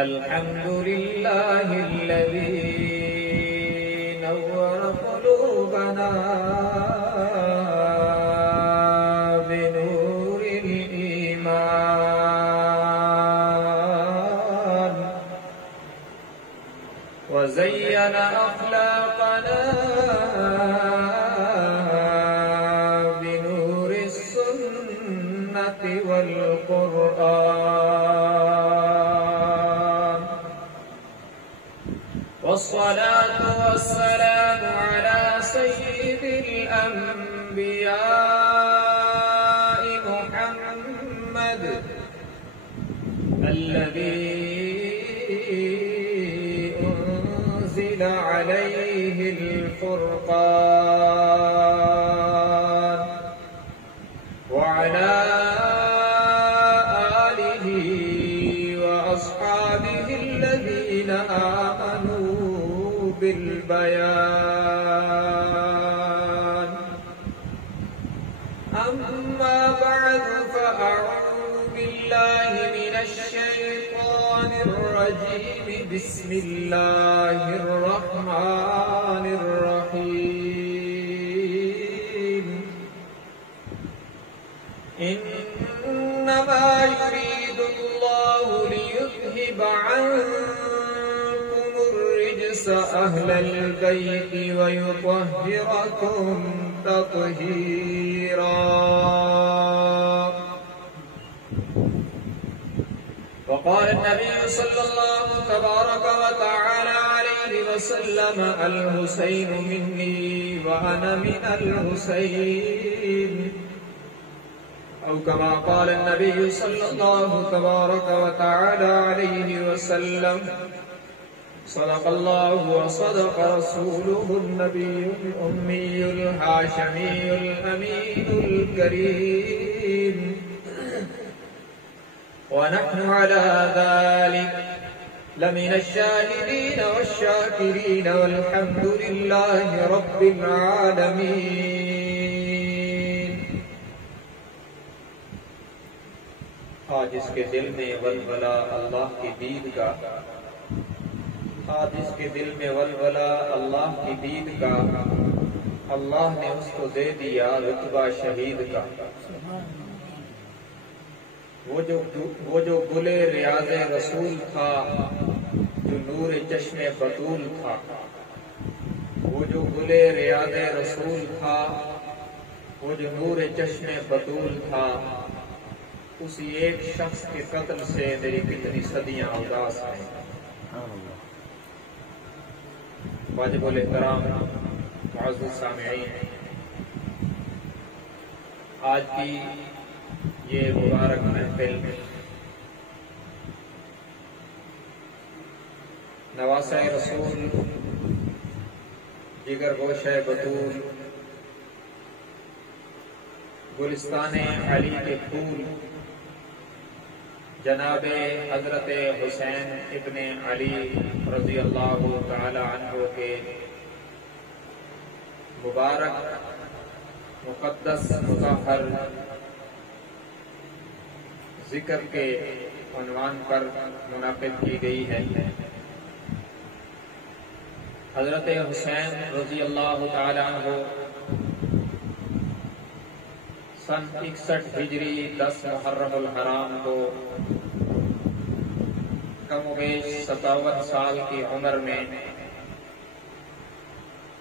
الحمد لله الذي نور قلوبنا بنور الإيمان وزين أخلاقنا بنور السنة والقرآن والصلاة والسلام على سيد الأنبياء محمد الذي أنزل عليه الفرقان وعلى آله وأصحابه الذين آمنوا بالبيان. أما بعد فأعوذ بالله من الشيطان الرجيم. بسم الله الرحمن الرحيم. إنما يريد الله ليذهب عنكم الرجس أهل البيت ويطهركم تطهيرا. وقال النبي صلى الله تبارك وتعالى عليه وسلم: الحسين مني وأنا من الحسين. أو كما قال النبي صلى الله تبارك وتعالى عليه وسلم: صدق الله وصدق رسوله النبي الأمي الهاشمي الأمين الكريم. ونحن على ذلك لمن الشاهدين والشاكرين والحمد لله رب العالمين. آج اس کے دل میں ولولہ اللہ کی دید کا، آج اس کے دل میں ولولہ اللہ کی دید کا، اللہ نے اس کو دے دیا رتبہ شہید کا. وہ جو گلے ریاض رسول تھا، جو نور چشم بطول تھا، وہ جو گلے ریاض رسول تھا، وہ جو نور چشم بطول تھا، اسی ایک شخص کے قتل سے میری کتنی صدیاں اداس ہیں. واجب الاحترام معزز سامعین، آج کی یہ مبارک محفل نواسہ رسول، جگر گوشہ بطول، گلستان علی کے پھول، جناب حضرت حسین ابن علی رضی اللہ تعالی عنہ کے مبارک مقدس مطہر ذکر کے عنوان پر منعقد کی گئی ہے. حضرت حسین رضی اللہ تعالی عنہ سن 61 ہجری 10 محرم الحرام کو کم و بیش 57 سال کی عمر میں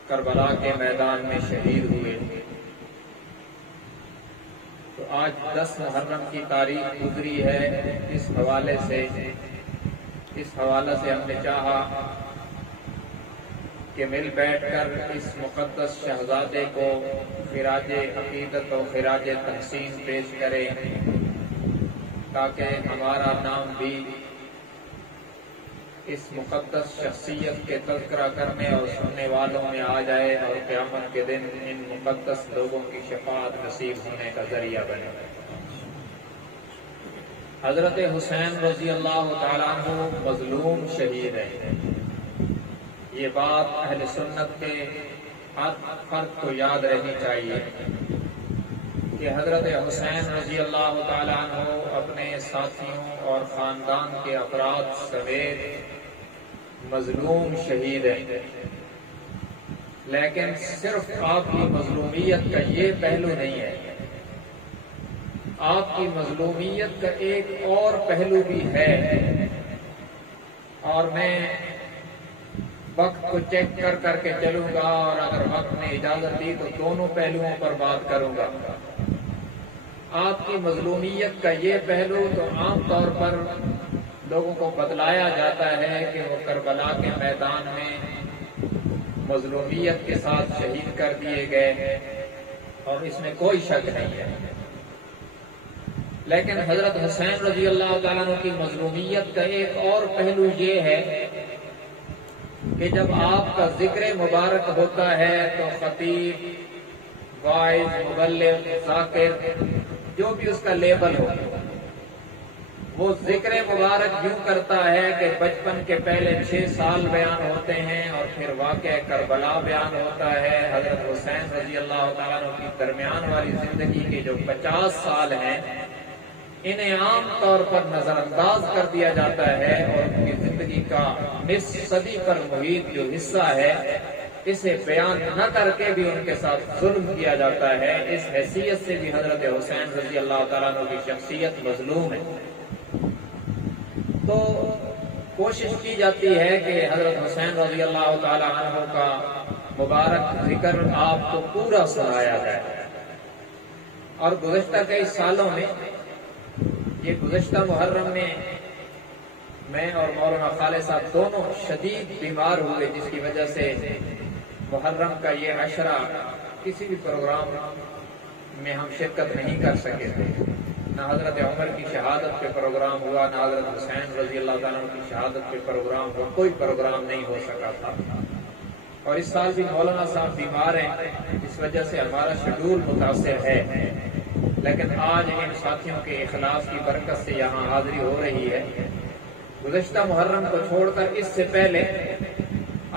کربلا کے میدان میں شہید ہوئے. تو آج 10 محرم کی تاریخ گزری ہے. اس حوالے سے ہم نے چاہا کہ مل بیٹھ کر اس مقدس شہزادے کو خراج عقیدت و خراج تحسین پیش کریں، تاکہ ہمارا نام بھی اس مقدس شخصیت کے تذکرہ کرنے اور سننے والوں میں آ جائے اور قیامت کے دن ان مقدس لوگوں کی شفاعت نصیب ہونے کا ذریعہ بنے. حضرت حسین رضی اللہ تعالیٰ عنہ مظلوم شہید ہیں. یہ بات اہل سنت کے ہر فرد کو یاد رہنی چاہیے. کہ حضرت حسین رضی اللہ تعالیٰ عنہ اپنے ساتھیوں اور خاندان کے افراد سمیت مظلوم شہید ہیں، لیکن صرف آپ کی مظلومیت کا یہ پہلو نہیں ہے، آپ کی مظلومیت کا ایک اور پہلو بھی ہے، اور میں وقت کو چیک کر کے چلوں گا، اور اگر وقت نے اجازت دی تو دونوں پہلوؤں پر بات کروں گا۔ آپ کی مظلومیت کا یہ پہلو تو عام طور پر لوگوں کو بتلایا جاتا ہے کہ وہ کربلا کے میدان میں مظلومیت کے ساتھ شہید کر دیے گئے ہیں، اور اس میں کوئی شک نہیں ہے، لیکن حضرت حسین رضی اللہ تعالیٰ عنہ کی مظلومیت کا ایک اور پہلو یہ ہے کہ جب آپ کا ذکر مبارک ہوتا ہے تو خطیب، واعظ، مبلغ، ذاکر، جو بھی اس کا لیبل ہو، وہ ذکر مبارک یوں کرتا ہے کہ بچپن کے پہلے 6 سال بیان ہوتے ہیں، اور پھر واقعہ کربلا بیان ہوتا ہے، حضرت حسین رضی اللہ تعالیٰ عنہ کی درمیان والی زندگی کے جو 50 سال ہیں انہیں عام طور پر نظر انداز کر دیا جاتا ہے، اور ان کی زندگی کا نصف صدی پر محیط جو حصہ ہے اسے بیان نہ کر کے بھی ان کے ساتھ ظلم کیا جاتا ہے۔ اس حیثیت سے بھی حضرت حسین رضی اللہ تعالیٰ عنہ کی شخصیت مظلوم ہے۔ تو کوشش کی جاتی ہے کہ حضرت حسین رضی اللہ تعالیٰ عنہ کا مبارک ذکر آپ کو پورا سنایا جائے، اور گزشتہ کئی سالوں میں، یہ گزشتہ محرم میں اور مولانا خالد صاحب دونوں شدید بیمار ہوئے، جس کی وجہ سے محرم کا یہ عشرہ کسی بھی پروگرام میں ہم شرکت نہیں کر سکے تھے، نہ حضرت عمر کی شہادت پہ پروگرام ہوا، نہ حضرت حسین رضی اللہ تعالیٰ عنہ کی شہادت پہ پروگرام ہوا، کوئی پروگرام نہیں ہو سکا تھا۔ اور اس سال بھی مولانا صاحب بیمار ہیں، اس وجہ سے ہمارا شیڈول متاثر ہے، لیکن آج ان ساتھیوں کے اخلاص کی برکت سے یہاں حاضری ہو رہی ہے۔ گزشتہ محرم کو چھوڑ کر اس سے پہلے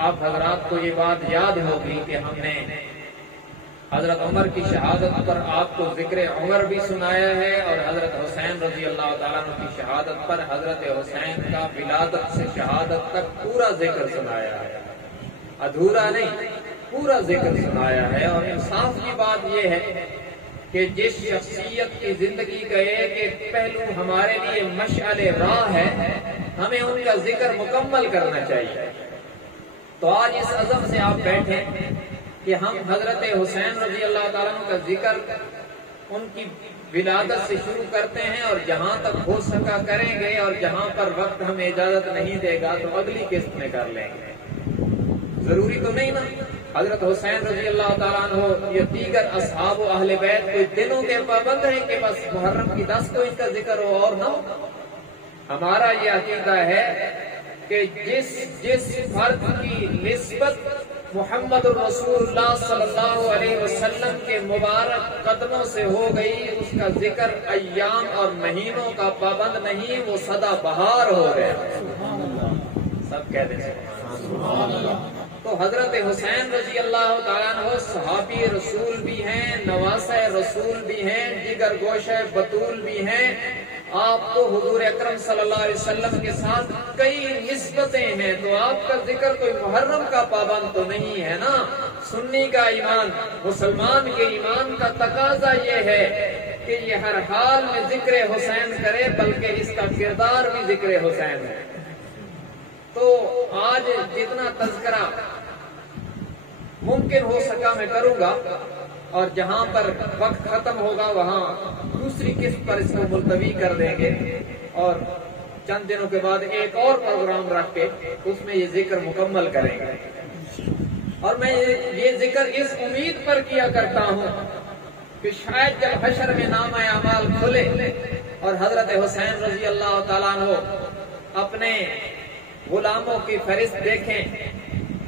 آپ حضرات کو یہ بات یاد ہوگی کہ ہم نے حضرت عمر کی شہادت پر آپ کو ذکر عمر بھی سنایا ہے، اور حضرت حسین رضی اللہ تعالیٰ عنہ کی شہادت پر حضرت حسین کا ولادت سے شہادت تک پورا ذکر سنایا ہے، ادھورا نہیں، پورا ذکر سنایا ہے۔ اور انصاف کی بات یہ ہے کہ جس شخصیت کی زندگی کا ایک ایک پہلو ہمارے لیے مشعل راہ ہے، ہمیں ان کا ذکر مکمل کرنا چاہیے۔ تو آج اس عزم سے آپ بیٹھے کہ ہم حضرت حسین رضی اللہ تعالیٰ عنہ کا ذکر ان کی ولادت سے شروع کرتے ہیں، اور جہاں تک ہو سکا کریں گے، اور جہاں پر وقت ہمیں اجازت نہیں دے گا تو اگلی قسط میں کر لیں گے۔ ضروری تو نہیں نا حضرت حسین رضی اللہ تعالیٰ عنہ یا دیگر اصحاب و اہل بیت کوئی دنوں کے پابند ہیں کہ بس محرم کی 10 کو اس کا ذکر ہو اور نہ ہو۔ ہمارا یہ عقیدہ ہے کہ جس فرد کی نسبت محمد الرسول اللہ صلی اللہ علیہ وسلم کے مبارک قدموں سے ہو گئی، اس کا ذکر ایام اور مہینوں کا پابند نہیں، وہ سدا بہار ہو گیا۔ سب کہتے ہیں سبحان اللہ۔ تو حضرت حسین رضی اللہ تعالیٰ عنہ صحابی رسول بھی ہیں، نواسہ رسول بھی ہیں، جگر گوشہ بطول بھی ہیں۔ آپ کو حضور اکرم صلی اللہ علیہ وسلم کے ساتھ کئی نسبتیں ہیں، تو آپ کا ذکر کوئی محرم کا پابند تو نہیں ہے نا۔ سنی کا ایمان، مسلمان کے ایمان کا تقاضا یہ ہے کہ یہ ہر حال میں ذکر حسین کرے، بلکہ اس کا کردار بھی ذکر حسین ہے۔ تو آج جتنا تذکرہ ممکن ہو سکا میں کروں گا، اور جہاں پر وقت ختم ہوگا وہاں دوسری قسط پر اس کو ملتوی کر دیں گے، اور چند دنوں کے بعد ایک اور پروگرام رکھ کے اس میں یہ ذکر مکمل کریں گے۔ اور میں یہ ذکر اس امید پر کیا کرتا ہوں کہ شاید جب حشر میں نامہ اعمال کھلے اور حضرت حسین رضی اللہ تعالیٰ عنہ اپنے غلاموں کی فہرست دیکھیں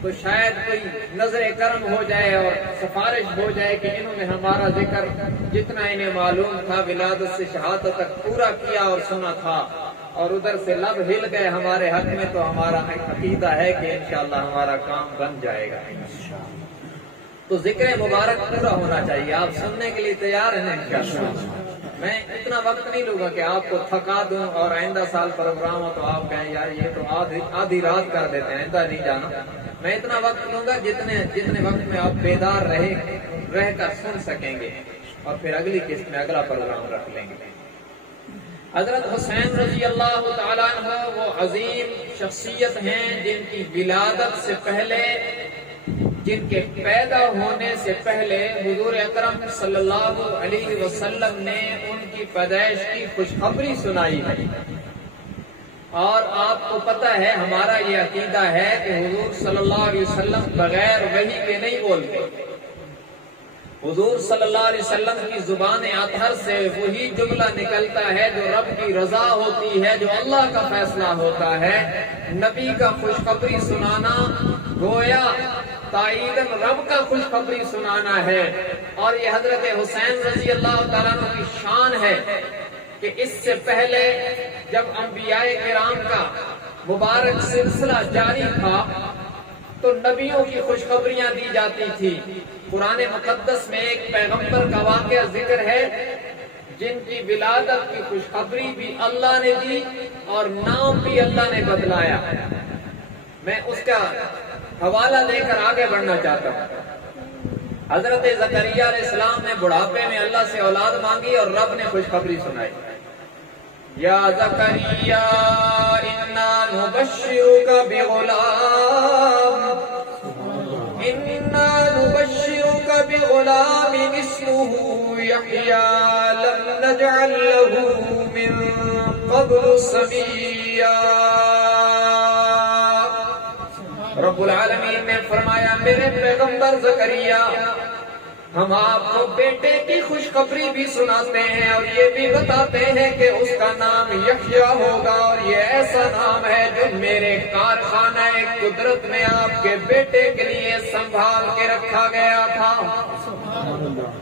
تو شاید کوئی نظر کرم ہو جائے اور سفارش ہو جائے کہ انہوں نے ہمارا ذکر جتنا انہیں معلوم تھا ولادت سے شہادت تک پورا کیا اور سنا تھا، اور ادھر سے لب ہل گئے ہمارے حق میں، تو ہمارا عقیدہ ہے کہ انشاءاللہ ہمارا کام بن جائے گا۔ تو ذکر مبارک پورا ہونا چاہیے. آپ سننے کے لیے تیار ہیں انشاءاللہ؟ میں اتنا وقت نہیں لوں گا کہ آپ کو تھکا دوں اور آئندہ سال پروگرام ہو تو آپ کہیں یار یہ تو آدھی رات کر دیتے ہیں، ایسا نہیں جانا. میں اتنا وقت لوں گا جتنے وقت میں آپ بیدار رہ کر سن سکیں گے، اور پھر اگلی قسط میں اگلا پروگرام رکھ لیں گے. حضرت حسین رضی اللہ تعالیٰ عنہ وہ عظیم شخصیت ہیں جن کی ولادت سے پہلے، جن کے پیدا ہونے سے پہلے حضور اکرم صلی اللہ علیہ وسلم نے ان کی پیدائش کی خوشخبری سنائی ہے. اور آپ کو پتہ ہے ہمارا یہ عقیدہ ہے کہ حضور صلی اللہ علیہ وسلم بغیر وحی کے نہیں بولتے. حضور صلی اللہ علیہ وسلم کی زبان اطہر سے وہی جملہ نکلتا ہے جو رب کی رضا ہوتی ہے، جو اللہ کا فیصلہ ہوتا ہے. نبی کا خوشخبری سنانا گویا تائیدن رب کا خوشخبری سنانا ہے. اور یہ حضرت حسین رضی اللہ تعالیٰ عنہ کی شان ہے کہ اس سے پہلے جب انبیاء کرام کا مبارک سلسلہ جاری تھا تو نبیوں کی خوشخبریاں دی جاتی تھی. قرآن مقدس میں ایک پیغمبر کا واقعہ ذکر ہے جن کی ولادت کی خوشخبری بھی اللہ نے دی اور نام بھی اللہ نے بدلایا. میں اس کا حوالہ لے کر آگے بڑھنا چاہتا ہوں. حضرت زکریا علیہ السلام نے بڑھاپے میں اللہ سے اولاد مانگی اور رب نے خوشخبری سنائی. یا زکریا انا نبشرک بغلام اسمه یحیی لم نجعل له من قبل سمیا. رب العالمین نے فرمایا میرے پیغمبر زکریا ہم آپ کو بیٹے کی خوشخبری بھی سناتے ہیں اور یہ بھی بتاتے ہیں کہ اس کا نام یحیی ہوگا، اور یہ ایسا نام ہے جو میرے کارخانہ قدرت میں آپ کے بیٹے کے لیے سنبھال کے رکھا گیا تھا.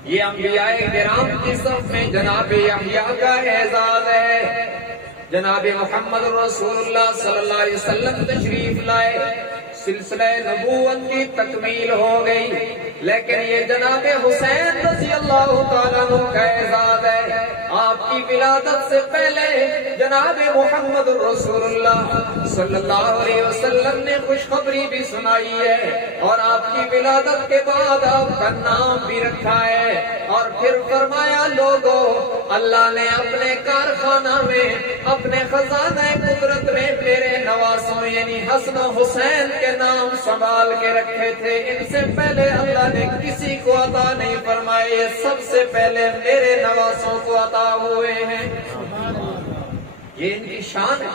یہ انبیاء کرام کی صف میں جناب یحییٰ کا اعزاز ہے. جناب محمد رسول اللہ صلی اللہ علیہ وسلم تشریف لائے، سلسلہ نبوت کی تکمیل ہو گئی، لیکن یہ جناب حسین رضی اللہ تعالیٰ عنہ کا اعزاز ہے. آپ کی ولادت سے پہلے جناب محمد رسول اللہ صلی اللہ علیہ وسلم نے خوشخبری بھی سنائی ہے، اور آپ کی ولادت کے بعد آپ کا نام بھی رکھا ہے. اور پھر فرمایا لوگوں اللہ نے اپنے کارخانہ میں، اپنے خزانہ قدرت میں میرے نواسوں یعنی حسن و حسین کے نام سنبھال کے رکھے تھے. ان سے پہلے اللہ نے کسی کو عطا نہیں فرمائے، یہ سب سے پہلے میرے نواسوں کو عطا ہوئے ہیں. یہ ان کی شان ہے.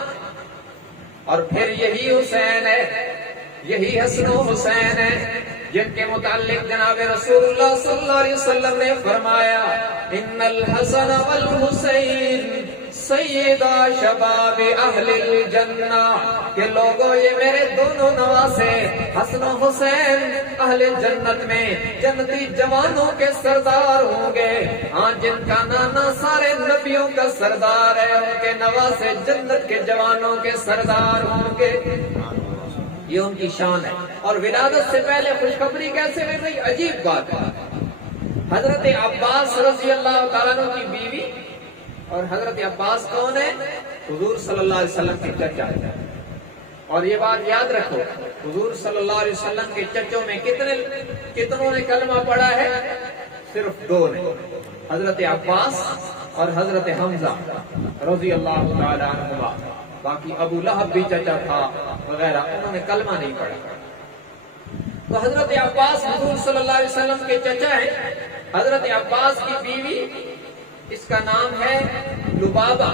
اور پھر یہی حسین ہے، یہی حسن و حسین ہے جن کے متعلق جناب رسول اللہ صلی اللہ علیہ وسلم نے فرمایا ان الحسن والحسین سیدہ شباب اہل الجنہ، کہ لوگوں یہ میرے دونوں نواسے حسن و حسین اہل جنت میں جنتی جوانوں کے سردار ہوں گے. ہاں جن کا نانا سارے نبیوں کا سردار ہے، ان کے نواسے جنت کے جوانوں کے سردار ہوں گے. یہ ان کی شان ہے. اور ولادت سے پہلے خوشخبری کیسے مل رہی؟ عجیب بات ہے. حضرت عباس رضی اللہ تعالیٰ عنہ کی بیوی، اور حضرت عباس کون ہے؟ حضور صلی اللہ علیہ وسلم کے چچا. اور یہ بات یاد رکھو، حضور صلی اللہ علیہ وسلم کے چچوں میں کتنوں نے کلمہ پڑھا ہے؟ صرف 2 نے، حضرت عباس اور حضرت حمزہ رضی اللہ تعالی عنہما. باقی ابو لہب بھی چچا تھا وغیرہ، انہوں نے کلمہ نہیں پڑھا. تو حضرت عباس حضور صلی اللہ علیہ وسلم کے چچا ہیں. حضرت عباس کی بیوی، اس کا نام ہے لبابہ،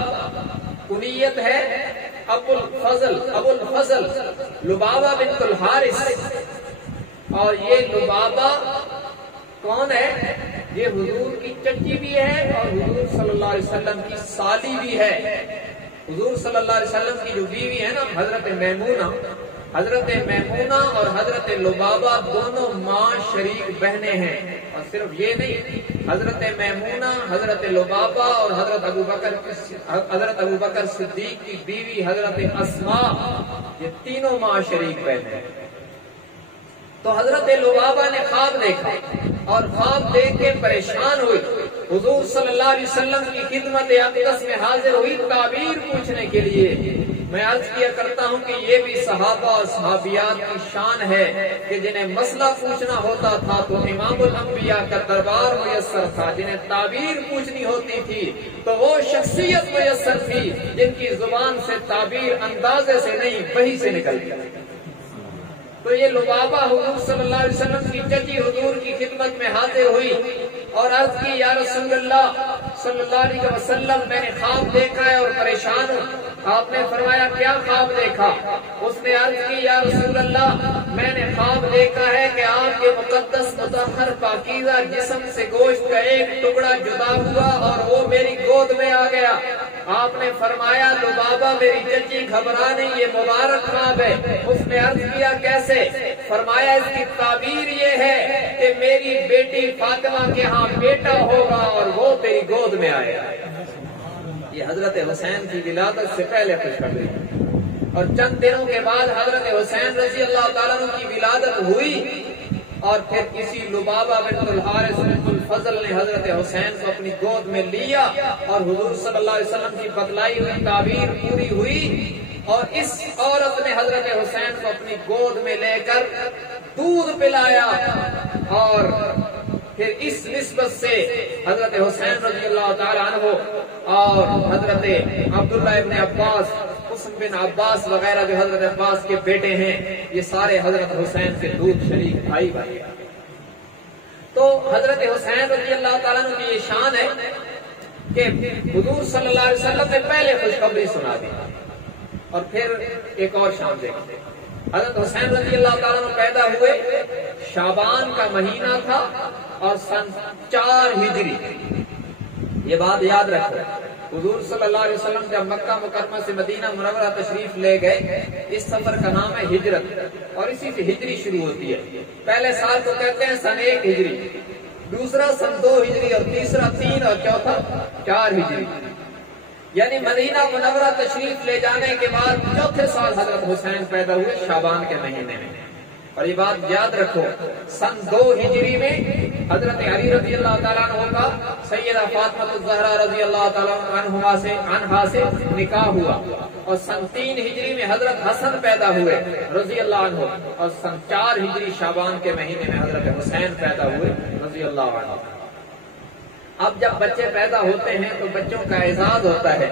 کنیت ہے ابو الفضل لبابہ بنت الحارث. اور یہ لبابہ کون ہے؟ یہ حضور کی چچی بھی ہے اور حضور صلی اللہ علیہ وسلم کی سالی بھی ہے. حضور صلی اللہ علیہ وسلم کی جو بیوی ہے نا حضرت میمونہ اور حضرت لبابہ دونوں ماں شریک بہنیں ہیں. اور صرف یہ نہیں، حضرت میمونہ، حضرت لبابہ اور حضرت ابو بکر صدیق کی بیوی حضرت اسماء، یہ تینوں ماں شریک بہنیں ہیں. تو حضرت لبابہ نے خواب دیکھا اور خواب دیکھ کے پریشان ہوئی، حضور صلی اللہ علیہ وسلم کی خدمت اقدس میں حاضر ہوئی تعبیر پوچھنے کے لیے۔ میں عرض کیا کرتا ہوں کہ یہ بھی صحابہ اور صحابیات کی شان ہے کہ جنہیں مسئلہ پوچھنا ہوتا تھا تو امام الانبیاء کا دربار میسر تھا، جنہیں تعبیر پوچھنی ہوتی تھی تو وہ شخصیت میسر تھی جن کی زبان سے تعبیر اندازے سے نہیں وحی سے نکلتی۔ تو یہ لبابہ حضور صلی اللہ علیہ وسلم کی چچی حضور کی خدمت میں حاضر ہوئی اور عرض کی یا رسول اللہ صلی اللہ علیہ وسلم میں نے خواب دیکھا ہے اور پریشان ہوں۔ آپ نے فرمایا کیا خواب دیکھا؟ اس نے عرض کی یا رسول اللہ میں نے خواب دیکھا ہے کہ آپ کے مقدس مطہر پاکیزہ جسم سے گوشت کا ایک ٹکڑا جدا ہوا اور وہ میری گود میں آ گیا۔ آپ نے فرمایا لبابہ میری چچی گھبرا نہیں، یہ مبارک خواب ہے۔ اس نے عرض کیا کیسے؟ فرمایا اس کی تعبیر یہ ہے کہ میری بیٹی فاطمہ کے ہاں بیٹا ہوگا اور وہ تیری گود میں آئے گا۔ یہ حضرت حسین کی ولادت سے پہلے خوشخبری، اور چند دنوں کے بعد حضرت حسین رضی اللہ تعالیٰ عنہ کی ولادت ہوئی اور پھر کسی لبابہ بنت الحارث بنت الفضل نے حضرت حسین کو اپنی گود میں لیا اور حضور صلی اللہ علیہ وسلم کی بتلائی ہوئی تعبیر پوری ہوئی اور اس عورت نے حضرت حسین کو اپنی گود میں لے کر دودھ پلایا اور پھر اس نسبت سے حضرت حسین رضی اللہ تعالیٰ عنہ اور حضرت عبداللہ ابن عباس، حسن بن عباس وغیرہ جو حضرت عباس کے بیٹے ہیں، یہ سارے حضرت حسین سے دودھ شریک بھائی بھائی۔ تو حضرت حسین رضی اللہ تعالیٰ عنہ کی یہ شان ہے کہ حضور صلی اللہ علیہ وسلم نے پہلے خوشخبری سنا دی۔ اور پھر ایک اور شان دیکھتے، حضرت حسین رضی اللہ تعالیٰ عنہ پیدا ہوئے، شعبان کا مہینہ تھا اور سن 4 ہجری۔ یہ بات یاد رکھو، حضور صلی اللہ علیہ وسلم جب مکہ مکرمہ سے مدینہ منورہ تشریف لے گئے، اس سفر کا نام ہے ہجرت اور اسی سے ہجری شروع ہوتی ہے۔ پہلے سال کو کہتے ہیں سن 1 ہجری، دوسرا سن 2 ہجری اور تیسرا 3 اور چوتھا 4 ہجری۔ یعنی مدینہ منورہ تشریف لے جانے کے بعد چوتھے سال حضرت حسین پیدا ہوئے شعبان کے مہینے میں۔ اور یہ بات یاد رکھو، سن 2 ہجری میں حضرت علی رضی اللہ تعالیٰ عنہ کا سیدہ فاطمہ الزہرا رضی اللہ تعالیٰ عنہا سے نکاح ہوا اور سن 3 ہجری میں حضرت حسن پیدا ہوئے رضی اللہ عنہ اور سن 4 ہجری شعبان کے مہینے میں حضرت حسین پیدا ہوئے رضی اللہ عنہ۔ اب جب بچے پیدا ہوتے ہیں تو بچوں کا اعزاز ہوتا ہے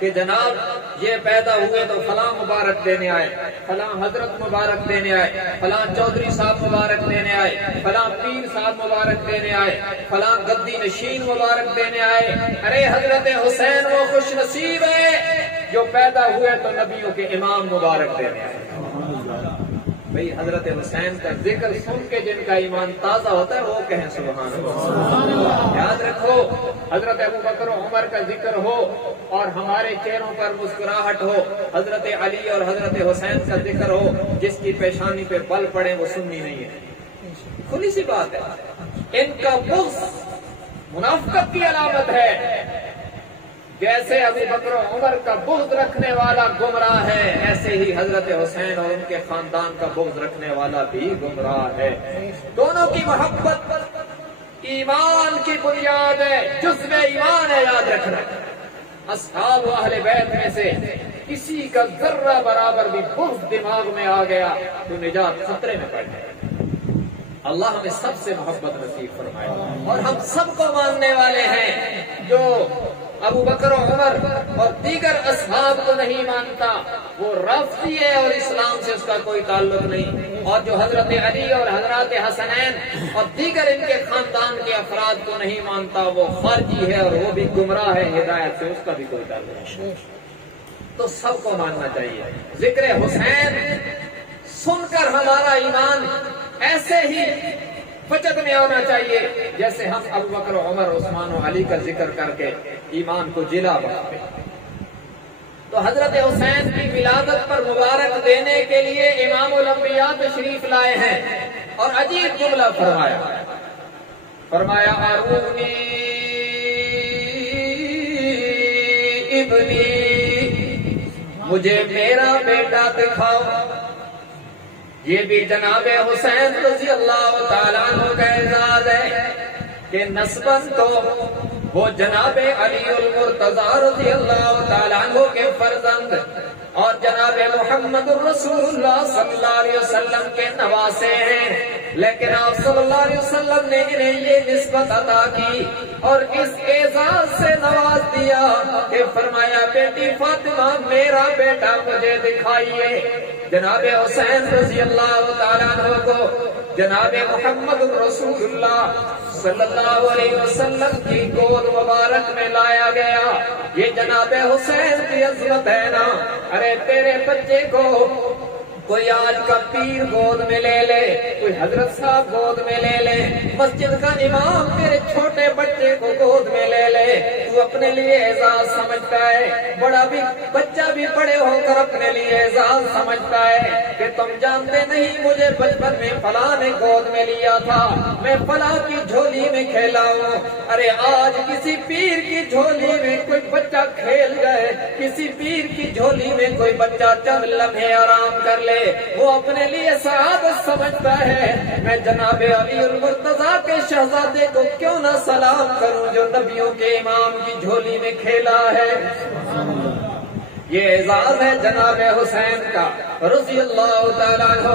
کہ جناب یہ پیدا ہوئے تو فلاں مبارک دینے آئے، فلاں حضرت مبارک دینے آئے، فلاں چودھری صاحب مبارک دینے آئے، فلاں پیر صاحب مبارک دینے آئے، فلاں گدی نشین مبارک دینے آئے۔ ارے حضرت حسین وہ خوش نصیب ہے جو پیدا ہوئے تو نبیوں کے امام مبارک دینے آئے۔ بھئی حضرت حسین کا ذکر سن کے جن کا ایمان تازہ ہوتا ہے وہ کہیں سبحان اللہ۔ یاد رکھو، حضرت ابو بکر و عمر کا ذکر ہو اور ہمارے چہروں پر مسکراہٹ ہو، حضرت علی اور حضرت حسین کا ذکر ہو، جس کی پیشانی پہ بل پڑے وہ سنی نہیں ہے۔ کھلی سی بات ہے، ان کا بغض منافقت کی علامت ہے۔ جیسے ابو بکر و عمر کا بغض رکھنے والا گمراہ ہے، ایسے ہی حضرت حسین اور ان کے خاندان کا بغض رکھنے والا بھی گمراہ ہے۔ دونوں کی محبت ایمان کی بنیاد ہے، جزو ایمان ہے، یاد رکھنا۔ اصحاب و اہل بیت میں سے کسی کا ذرہ برابر بھی بغض دماغ میں آ گیا تو نجات خطرے میں پڑ جائے۔ اللہ ہمیں سب سے محبت نصیب فرمائے اور ہم سب کو ماننے والے ہیں۔ جو ابو بکر و عمر اور دیگر اصحاب کو نہیں مانتا وہ رافضی ہے اور اسلام سے اس کا کوئی تعلق نہیں، اور جو حضرت علی اور حضرات حسنین اور دیگر ان کے خاندان کے افراد کو نہیں مانتا وہ خارجی ہے اور وہ بھی گمراہ ہے، ہدایت سے اس کا بھی کوئی تعلق نہیں۔ تو سب کو ماننا چاہیے۔ ذکر حسین سن کر ہمارا ایمان ایسے ہی بچت میں آنا چاہیے جیسے ہم ابو بکر و عمر عثمان و علی کا ذکر کر کے ایمان کو جلا بناتے۔ تو حضرت حسین کی ولادت پر مبارک دینے کے لیے امام الانبیاء تشریف لائے ہیں اور عجیب جملہ فرمایا آرونی ابنی، مجھے میرا بیٹا دکھاؤ۔ یہ بھی جناب حسین رضی اللہ تعالیٰ عنہ کا اعزاز ہے کہ نسباً تو وہ جناب علی المرتضیٰ رضی اللہ تعالیٰ عنہ کے فرزند اور جناب محمد الرسول اللہ صلی اللہ علیہ وسلم کے نواسے ہیں، لیکن آپ صلی اللہ علیہ وسلم نے انہیں یہ نسبت عطا کی اور اس اعزاز سے نواز دیا کہ فرمایا بیٹی فاطمہ میرا بیٹا مجھے دکھائیے۔ جناب حسین رضی اللہ تعالیٰ عنہ کو جناب محمد الرسول اللہ صلی اللہ علیہ وسلم کی گود مبارک میں لایا گیا۔ یہ جناب حسین کی عظمت ہے نا، ارے تیرے بچے کو کوئی آج کا پیر گود میں لے لے، کوئی حضرت صاحب گود میں لے لے، مسجد کا امام تیرے چھوٹے بچے کو گود میں لے لے، تو اپنے لیے اعزاز سمجھتا ہے، بڑا بھی بچہ بھی بڑے ہو کر اپنے لیے اعزاز سمجھتا ہے کہ تم جانتے نہیں مجھے بچپن میں فلاں نے گود میں لیا تھا، میں فلاں کی جھولی میں کھیلا ہوں۔ ارے آج کسی پیر کی جھولی میں کوئی بچہ کھیل گئے، کسی پیر کی جھولی میں کوئی بچہ چند لمحے آرام کر لے، وہ اپنے لیے سعادت سمجھتا ہے۔ میں جناب علی المرتضیٰ کے شہزادے کو کیوں نہ سلام کروں جو نبیوں کے امام کی جھولی میں کھیلا ہے۔ یہ اعزاز ہے جناب حسین کا رضی اللہ تعالیٰ عنہ،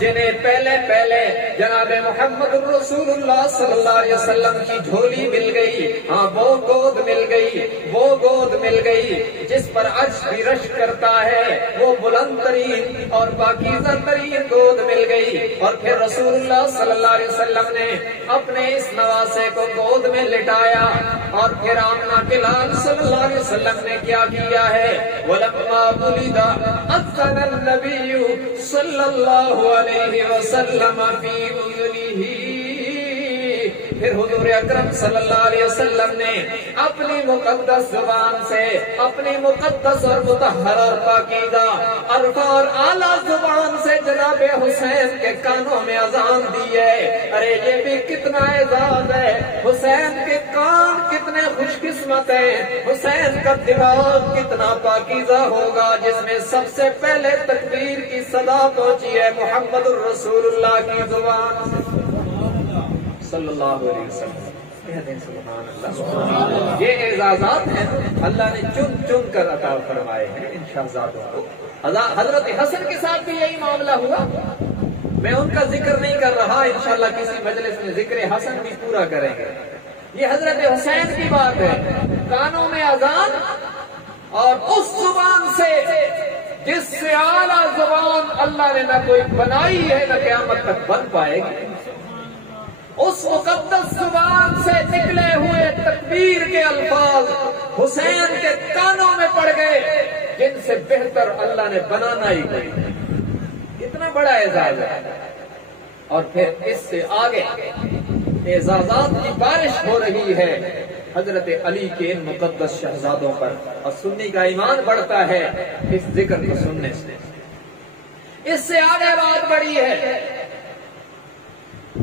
جنہیں پہلے پہلے جناب محمد الرسول اللہ صلی اللہ علیہ وسلم کی جھولی مل گئی، ہاں وہ گود مل گئی، وہ گود مل گئی جس پر عرش بھی رش کرتا ہے، وہ بلند ترین اور پاکیزہ ترین گود مل گئی۔ اور پھر رسول اللہ صلی اللہ علیہ وسلم نے اپنے اس نواسے کو گود میں لٹایا، اور پھر آمنہ کے لال صلی اللہ علیہ وسلم نے کیا کیا ہے، وَلَمَّا وُلِدَ أَذَّنَ النَّبِيُّ صلی اللہ علیہ وسلم فِي أُذُنِهِ۔ پھر حضور اکرم صلی اللہ علیہ وسلم نے اپنی مقدس زبان سے، اپنی مقدس اور مطہر اور پاکیزہ عرفہ اور اعلیٰ زبان سے جناب حسین کے کانوں میں اذان دی ہے۔ ارے یہ بھی کتنا اعزاز ہے، حسین کے کان کتنے خوش قسمت ہیں، حسین کا دماغ کتنا پاکیزہ ہوگا جس میں سب سے پہلے تکبیر کی صدا پہنچی ہے محمد الرسول اللہ کی زبان سے صلی اللہ علیہ وسلم۔ کہہ دیں سبحان اللہ۔ یہ اعزازات ہیں اللہ نے چن چن کر عطا فرمائے ہیں ان شہزادوں کو۔ حضرت حسن کے ساتھ بھی یہی معاملہ ہوا، میں ان کا ذکر نہیں کر رہا، انشاءاللہ کسی مجلس میں ذکر حسن بھی پورا کریں گے۔ یہ حضرت حسین کی بات ہے، کانوں میں اذان اور اس زبان سے جس سے اعلیٰ زبان اللہ نے نہ کوئی بنائی ہے نہ قیامت تک بن پائے گی، اس مقدس زبان سے نکلے ہوئے تکبیر کے الفاظ حسین کے کانوں میں پڑ گئے جن سے بہتر اللہ نے بنانا ہی نہیں۔ اتنا بڑا اعزاز ہے۔ اور پھر اس سے آگے اعزازات کی بارش ہو رہی ہے حضرت علی کے ان مقدس شہزادوں پر، اور سنی کا ایمان بڑھتا ہے اس ذکر کو سننے سے۔ اس سے آگے بات بڑی ہے،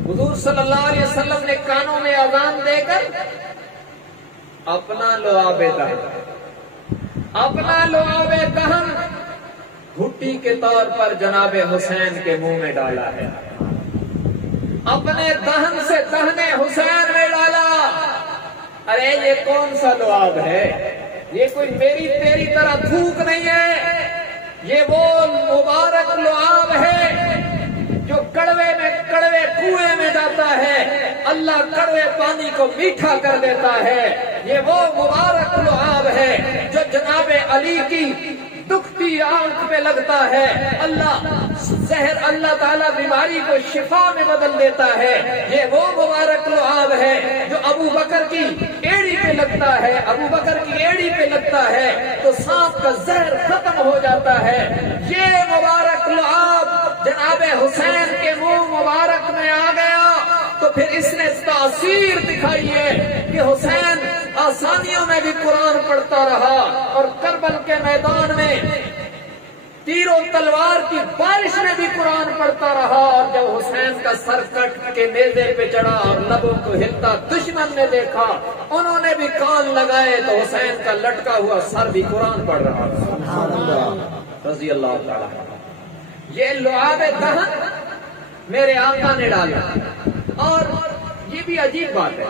حضور صلی اللہ علیہ وسلم نے کانوں میں اذان دے کر اپنا لعاب دہن گھٹی کے طور پر جناب حسین کے منہ میں ڈالا ہے، اپنے دہن سے دہنے حسین میں ڈالا۔ ارے یہ کون سا لعاب ہے؟ یہ کوئی میری تیری طرح تھوک نہیں ہے، یہ وہ مبارک لعاب ہے جو کڑوے کنویں میں جاتا ہے، اللہ کڑوے پانی کو میٹھا کر دیتا ہے۔ یہ وہ مبارک لعاب ہے جو جناب علی کی دکھتی آنکھ پہ لگتا ہے، اللہ تعالیٰ بیماری کو شفا میں بدل دیتا ہے۔ یہ وہ مبارک لعاب ہے جو ابو بکر کی ایڑی پہ لگتا ہے، ابو بکر کی ایڑی پہ لگتا ہے تو سانپ کا زہر ختم ہو جاتا ہے۔ یہ مبارک لعاب جناب حسین کے منہ مبارک میں آ گیا تو پھر اس نے تاثیر دکھائی ہے کہ حسین آسانیوں میں بھی قرآن پڑھتا رہا اور کربل کے میدان میں تیر و تلوار کی بارش میں بھی قرآن پڑھتا رہا، اور جب حسین کا سر کٹ کے نیزے پہ چڑھا اور لبوں کو ہلتا دشمن نے دیکھا، انہوں نے بھی کان لگائے تو حسین کا لٹکا ہوا سر بھی قرآن پڑھ رہا تھا رضی اللہ تعالیٰ۔ یہ لعاب دہن میرے آقا نے ڈالا. اور یہ بھی عجیب بات ہے،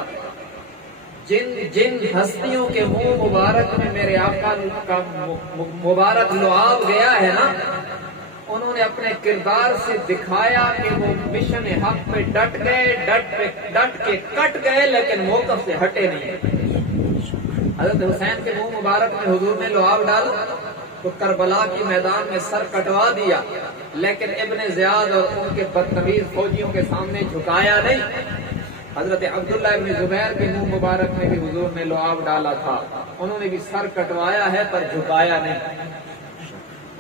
جن ہستیوں کے منہ مبارک میں میرے آقا کا مبارک لعاب گیا ہے نا، انہوں نے اپنے کردار سے دکھایا کہ وہ مشن حق پہ ڈٹ گئے، ڈٹ کے کٹ گئے، لیکن موقف سے ہٹے نہیں. حضرت حسین کے منہ مبارک میں حضور نے لعاب ڈالا تو کربلا کی میدان میں سر کٹوا دیا، لیکن ابن زیاد اور ان کے بدتمیز فوجیوں کے سامنے جھکایا نہیں. حضرت عبداللہ ابن زبیر کے منہ مبارک میں بھی حضور نے لعاب ڈالا تھا، انہوں نے بھی سر کٹوایا ہے پر جھکایا نہیں.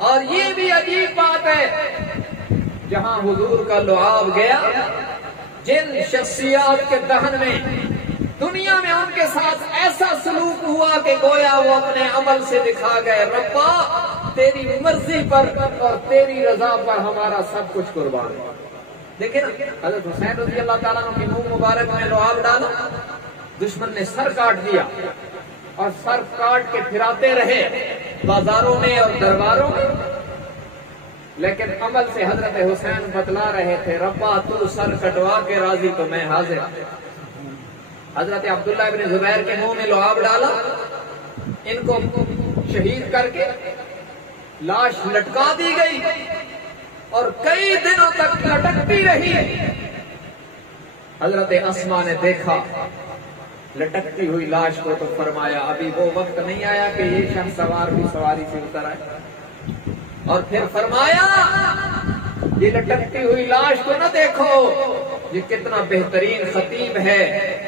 اور یہ بھی عجیب بات ہے، جہاں حضور کا لعاب گیا، جن شخصیات کے دہن میں دنیا میں ان کے ساتھ ایسا سلوک ہوا کہ گویا وہ اپنے عمل سے دکھا گئے، ربا تیری مرضی پر اور تیری رضا پر ہمارا سب کچھ قربان ہے. لیکن حضرت حسین رضی اللہ تعالیٰ عنہ کے منہ مبارک میں لعاب ڈالا، دشمن نے سر کاٹ دیا اور سر کاٹ کے پھراتے رہے بازاروں میں اور درباروں میں، لیکن عمل سے حضرت حسین بتلا رہے تھے، ربا تو سر کٹوا کے راضی تو میں حاضر. حضرت عبداللہ ابن زبیر کے منہ میں لعاب ڈالا، ان کو شہید کر کے لاش لٹکا دی گئی اور کئی دنوں تک لٹکتی رہی. حضرت اسما نے دیکھا لٹکتی ہوئی لاش کو تو فرمایا ابھی وہ وقت نہیں آیا کہ یہ شخص سوار بھی سواری سے اتر آئے. اور پھر فرمایا یہ لٹکتی ہوئی لاش کو نہ دیکھو، یہ کتنا بہترین خطیب ہے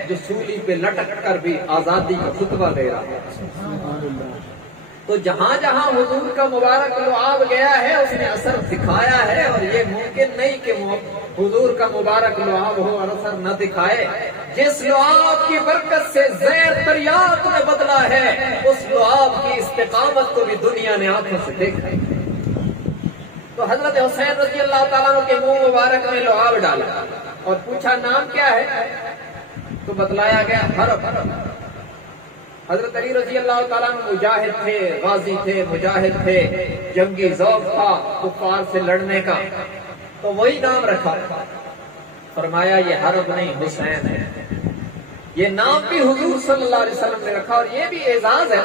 جو سولی پہ لٹک کر بھی آزادی کا خطبہ دے رہا ہے. تو جہاں جہاں حضور کا مبارک لعاب گیا ہے اس نے اثر دکھایا ہے، اور یہ ممکن نہیں کہ حضور کا مبارک لعاب ہو اور اثر نہ دکھائے. جس لعاب کی برکت سے زیر تریاق میں بدلا ہے، اس لعاب کی استقامت کو بھی دنیا نے آنکھوں سے دیکھا. تو حضرت حسین رضی اللہ تعالیٰ عنہ کے منہ مبارک میں لعاب ڈالا اور پوچھا نام کیا ہے، تو بتلایا گیا حرب. حضرت علی رضی اللہ تعالیٰ عنہ مجاہد تھے، غازی تھے، مجاہد تھے، جنگی ذوق تھا کفار سے لڑنے کا، تو وہی نام رکھا. فرمایا یہ حرب نہیں حسین ہے. یہ نام بھی حضور صلی اللہ علیہ وسلم نے رکھا. اور یہ بھی اعزاز ہے.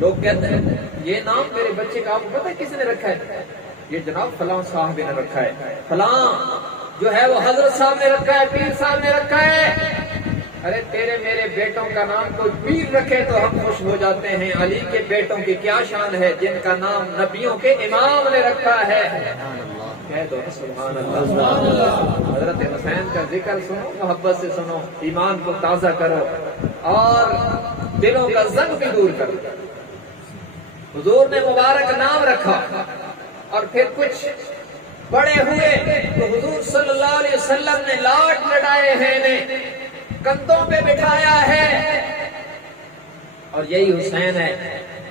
لوگ کہتے ہیں یہ نام میرے بچے کا آپ کو پتہ ہے کس نے رکھا ہے؟ یہ جناب فلاں صاحب نے رکھا ہے، فلاں جو ہے وہ حضرت صاحب نے رکھا ہے، پیر صاحب نے رکھا ہے. ارے تیرے میرے بیٹوں کا نام کوئی پیر رکھے تو ہم خوش ہو جاتے ہیں. علی کے بیٹوں کی کیا شان ہے جن کا نام نبیوں کے امام نے رکھا ہے. کہہ دو سبحان اللہ. حضرت حسین کا ذکر سنو، محبت سے سنو، ایمان کو تازہ کرو اور دلوں کا زنگ بھی دور کرو. حضور نے مبارک نام رکھا اور پھر کچھ بڑے ہوئے تو حضور صلی اللہ علیہ وسلم نے لاٹ لڑائے ہیں انہیں کندھوں پہ بٹھایا ہے. اور یہی حسین ہے،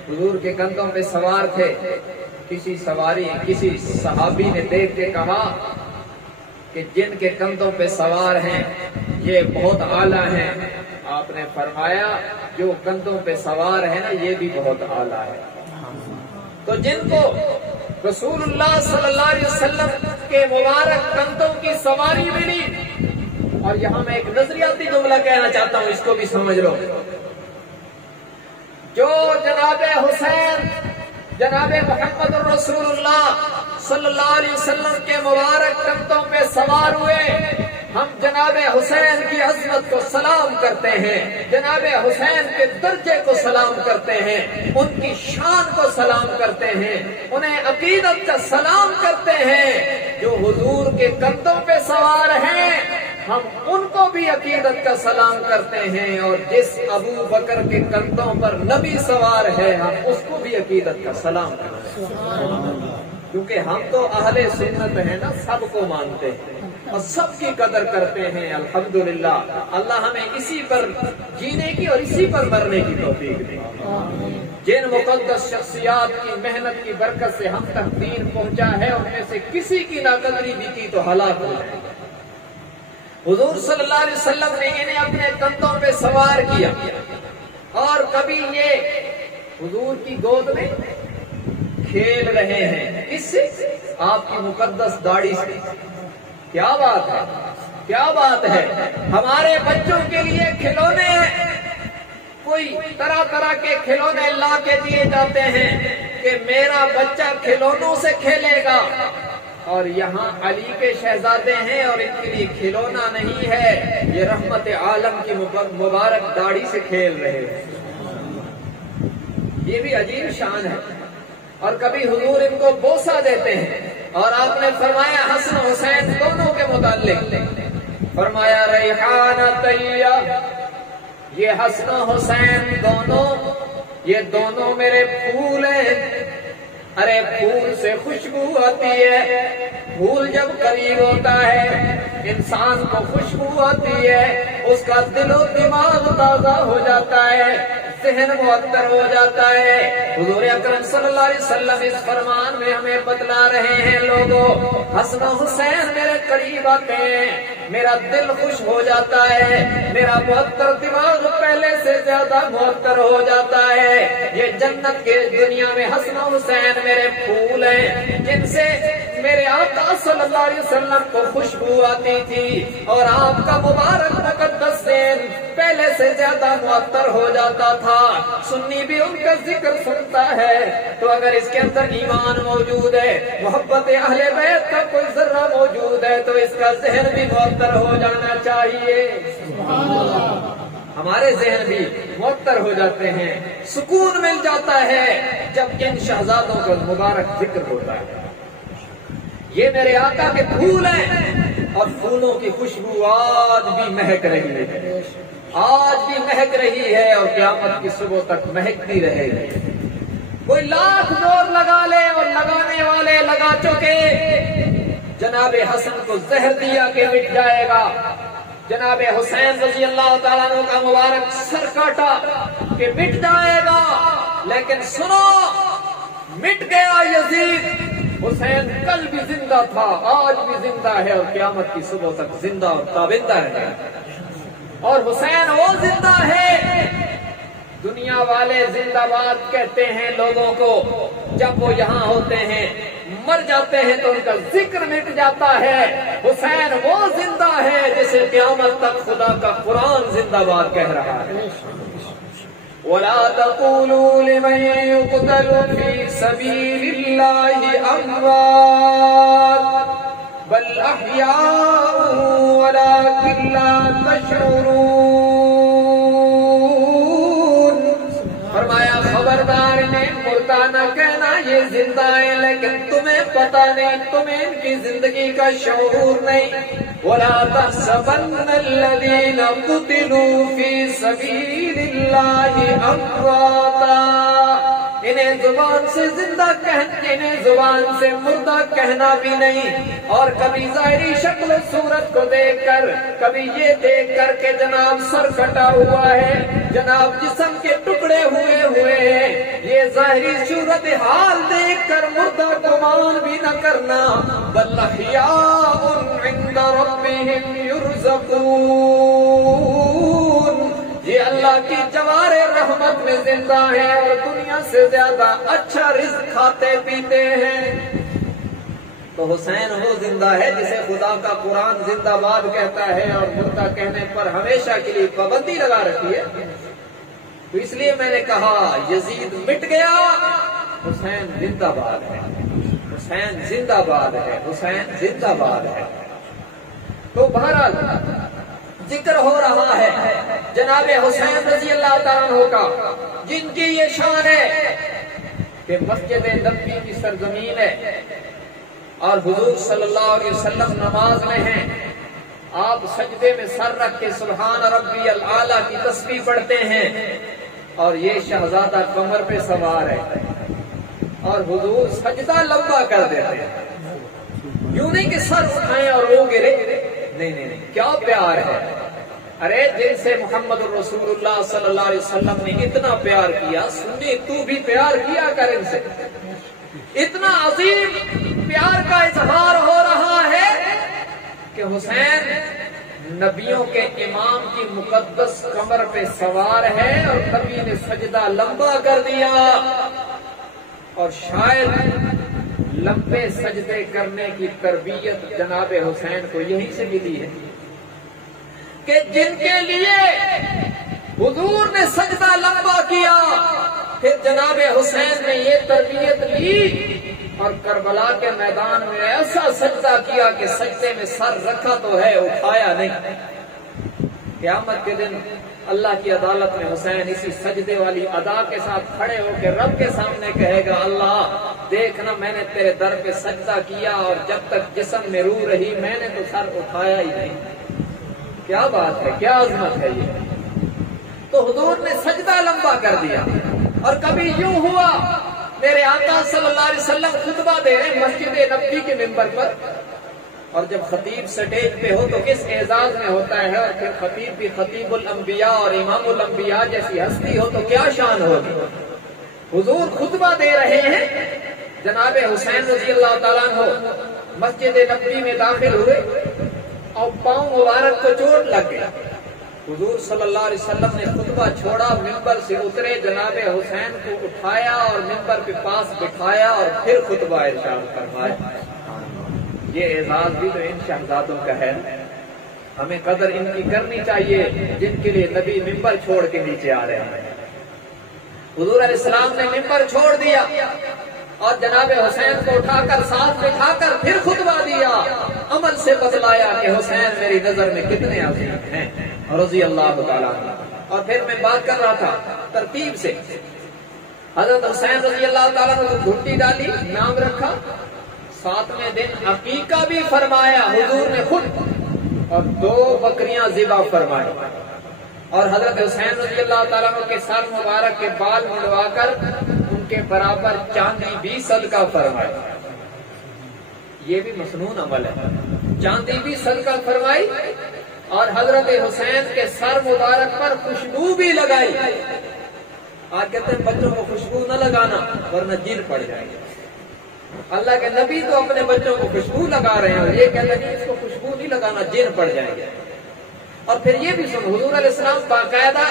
حضور کے کندھوں پہ سوار تھے. کسی صحابی نے دیکھ کے کہا کہ جن کے کندھوں پہ سوار ہیں یہ بہت اعلیٰ ہیں. آپ نے فرمایا جو کندھوں پہ سوار ہے نا یہ بھی بہت اعلیٰ ہے. تو جن کو رسول اللہ صلی اللہ علیہ وسلم کے مبارک کندھوں کی سواری ملی. اور یہاں میں ایک نظریاتی جملہ کہنا چاہتا ہوں، اس کو بھی سمجھ لو. جو جناب حسین، جناب محمد الرسول اللہ صلی اللہ علیہ وسلم کے مبارک کندھوں پہ سوار ہوئے، ہم جناب حسین کی عظمت کو سلام کرتے ہیں، جناب حسین کے درجے کو سلام کرتے ہیں، ان کی شان کو سلام کرتے ہیں، انہیں عقیدت کا سلام کرتے ہیں. جو حضور کے کندھوں پہ سوار ہیں ہم ان کو بھی عقیدت کا سلام کرتے ہیں، اور جس ابو بکر کے کندھوں پر نبی سوار ہے ہم اس کو بھی عقیدت کا سلام کرتے ہیں. کیونکہ ہم تو اہل سنت ہیں نا، سب کو مانتے ہیں اور سب کی قدر کرتے ہیں. الحمدللہ اللہ ہمیں اسی پر جینے کی اور اسی پر مرنے کی توفیق دے. جن مقدس شخصیات کی محنت کی برکت سے ہم تک دین پہنچا ہے ان میں سے کسی کی ناقدری بھی کی تو ہلاک ہو جائے. حضور صلی اللہ علیہ وسلم نے انہیں اپنے کندھوں پہ سوار کیا اور کبھی یہ حضور کی گود میں کھیل رہے ہیں. اس سے آپ کی مقدس داڑھی سے. کیا بات ہے، کیا بات ہے. ہمارے بچوں کے لیے کھلونے، کوئی طرح طرح کے کھلونے لا کے دیے جاتے ہیں کہ میرا بچہ کھلونوں سے کھیلے گا، اور یہاں علی کے شہزادے ہیں اور ان کے لیے کھلونا نہیں ہے، یہ رحمت عالم کی مبارک داڑھی سے کھیل رہے ہیں. یہ بھی عجیب شان ہے. اور کبھی حضور ان کو بوسہ دیتے ہیں. اور آپ نے فرمایا حسن حسین دونوں کے متعلق، فرمایا ریحانہ طیہ، یہ حسن حسین دونوں، یہ دونوں میرے پھول ہیں. ارے پھول سے خوشبو آتی ہے، پھول جب قریب ہوتا ہے انسان کو خوشبو آتی ہے، اس کا دل و دماغ تازہ ہو جاتا ہے، ذہن معطر ہو جاتا ہے. حضور اکرم صلی اللہ علیہ وسلم اس فرمان میں ہمیں بتلا رہے ہیں، لوگوں حسن حسین میرے قریب آتے ہیں، میرا دل خوش ہو جاتا ہے، میرا معطر دماغ پہلے سے زیادہ معطر ہو جاتا ہے. یہ جنت کے دنیا میں حسن حسین میرے پھول ہیں جن سے میرے آقا صلی اللہ علیہ وسلم کو خوشبو آتی تھی، اور آپ کا مبارک مقدس دین پہلے سے زیادہ معطر ہو جاتا تھا. سنی بھی ان کا ذکر سنتا ہے تو اگر اس کے اندر ایمان موجود ہے، محبت اہل بیت کا کوئی ذرہ موجود ہے، تو اس کا ذہن بھی معطر ہو جانا چاہیے. ہمارے ذہن بھی معطر ہو جاتے ہیں، سکون مل جاتا ہے جب ان شہزادوں کا مبارک ذکر ہوتا ہے. یہ میرے آقا کے پھول ہیں، اور پھولوں کی خوشبو آج بھی مہک رہی ہے، آج بھی مہک رہی ہے، اور قیامت کی صبح تک مہکتی رہے گی. کوئی لاکھ زور لگا لے اور لگانے والے لگا چکے، جناب حسن کو زہر دیا کہ مٹ جائے گا، جناب حسین رضی اللہ تعالیٰ عنہ کا مبارک سر کاٹا کہ مٹ جائے گا. لیکن سنو، مٹ گیا یزید، حسین کل بھی زندہ تھا، آج بھی زندہ ہے، اور قیامت کی صبح تک زندہ اور تابندہ رہے گا. اور حسین وہ زندہ ہے، دنیا والے زندہ باد کہتے ہیں لوگوں کو، جب وہ یہاں ہوتے ہیں مر جاتے ہیں تو ان کا ذکر مٹ جاتا ہے. حسین وہ زندہ ہے جسے قیامت تک خدا کا قرآن زندہ باد کہہ رہا ہے. وَلَا تَقُولُوا لِمَن يُقْتَلُ فِي سَبِيلِ اللَّهِ أَمْوَاتٌ بَلْ أَحْيَاءٌ وَلَٰكِن لَّا تَشْعُرُونَ. فرمایا خبردار انہیں مردہ نہ کہنا، یہ زندہ ہے لیکن تمہیں پتہ نہیں، تمہیں ان کی زندگی کا شعور نہیں. وَلَا تَحْسَبَنَّ الَّذِينَ قُتِلُوا فِي سَبِيلِ اللَّهِ أَمْوَاتًا. انہیں زبان سے زندہ کہنا، انہیں زبان سے مردہ کہنا بھی نہیں. اور کبھی ظاہری شکل و صورت کو دیکھ کر، کبھی یہ دیکھ کر کہ جناب سر کٹا ہوا ہے، جناب جسم کے ٹکڑے ہوئے ہیں، یہ ظاہری صورت حال دیکھ کر مردہ گمان بھی نہ کرنا. بل احیاء عند ربهم يرزقون. یہ اللہ کی جوار رحمت میں زندہ ہیں اور دنیا سے زیادہ اچھا رزق کھاتے پیتے ہیں. تو حسین وہ زندہ ہے جسے خدا کا قرآن زندہ باد کہتا ہے، اور مردہ کہنے پر ہمیشہ کے لیے پابندی لگا رکھی ہے. تو اس لیے میں نے کہا یزید مٹ گیا، حسین زندہ باد ہے، حسین زندہ باد ہے، حسین زندہ باد ہے. تو بہرحال ذکر ہو رہا ہے جناب حسین رضی اللہ تعالیٰ عنہ کا، جن کی یہ شان ہے کہ مسجد نبوی کی سرزمین ہے اور حضور صلی اللہ علیہ وسلم نماز میں ہیں. آپ سجدے میں سر رکھ کے سبحان ربی الاعلیٰ کی تسبیح پڑھتے ہیں، اور یہ شہزادہ کمر پہ سوار ہے، اور حضور سجدہ لمبا کر دیتے ہیں. یوں نہیں کہ سر اٹھائیں اور وہ گرے، نہیں، کیا پیار ہے. ارے جن سے محمد الرسول اللہ صلی اللہ علیہ وسلم نے اتنا پیار کیا، سنی تو بھی پیار کیا کر ان سے. اتنا عظیم پیار کا اظہار ہو رہا ہے کہ حسین نبیوں کے امام کی مقدس کمر پہ سوار ہے، اور نبی نے سجدہ لمبا کر دیا. اور شاید لمبے سجدے کرنے کی تربیت جناب حسین کو یہیں سے ملی ہے کہ جن کے لیے حضور نے سجدہ لمبا کیا، پھر جناب حسین نے یہ تربیت لی اور کربلا کے میدان میں ایسا سجدہ کیا کہ سجدے میں سر رکھا تو ہے، اٹھایا نہیں۔ قیامت کے دن اللہ کی عدالت میں حسین اسی سجدے والی ادا کے ساتھ کھڑے ہو کے رب کے سامنے کہے گا، اللہ دیکھنا میں نے تیرے در پہ سجدہ کیا اور جب تک جسم میں روح رہی میں نے تو سر اٹھایا ہی نہیں۔ کیا بات ہے، کیا عظمت ہے یہ۔ تو حضور نے سجدہ لمبا کر دیا۔ اور کبھی یوں ہوا میرے آقا صلی اللہ علیہ وسلم خطبہ دے رہے ہیں مسجد نبوی کے منبر پر، اور جب خطیب سٹیج پہ ہو تو کس اعزاز میں ہوتا ہے، اور پھر خطیب بھی خطیب الانبیاء اور امام الانبیاء جیسی ہستی ہو تو کیا شان ہوگی۔ حضور خطبہ دے رہے ہیں، جناب حسین رضی اللہ تعالیٰ عنہ مسجد نبوی میں داخل ہوئے اور پاؤں مبارک کو چوٹ لگ گیا۔ حضور صلی اللہ علیہ وسلم نے خطبہ چھوڑا، ممبر سے اترے، جناب حسین کو اٹھایا اور ممبر کے پاس بٹھایا اور پھر خطبہ ارشاد فرمایا۔ یہ اعزاز بھی تو ان شہزادوں کا ہے، ہمیں قدر ان کی کرنی چاہیے جن کے لیے نبی ممبر چھوڑ کے نیچے آ رہے ہیں۔ حضور علیہ السلام نے ممبر چھوڑ دیا اور جناب حسین کو اٹھا کر ساتھ بٹھا کر پھر خطبہ دیا، عمل سے بتلایا کہ حسین میری نظر میں کتنے عظیم ہیں رضی اللہ تعالیٰ عنہ۔ اور پھر میں بات کر رہا تھا ترتیب سے، حضرت حسین رضی اللہ تعالیٰ عنہ کو گھٹی ڈالی، نام رکھا، 7ویں دن عقیقہ بھی فرمایا حضور نے خود، اور 2 بکریاں ذبح فرمائی، اور حضرت حسین رضی اللہ تعالیٰ عنہ کے سر مبارک کے بال منڈوا کر ان کے برابر چاندی بھی صدقہ فرمائی۔ یہ بھی مسنون عمل ہے، چاندی بھی صدقہ فرمائی اور حضرت حسین کے سر مبارک پر خوشبو بھی لگائی۔ آج کہتے ہیں بچوں کو خوشبو نہ لگانا ورنہ جن پڑ جائے گا۔ اللہ کے نبی تو اپنے بچوں کو خوشبو لگا رہے ہیں اور یہ کہتے ہیں اس کو خوشبو نہیں لگانا جن پڑ جائے گا۔ اور پھر یہ بھی سن، حضور علیہ السلام باقاعدہ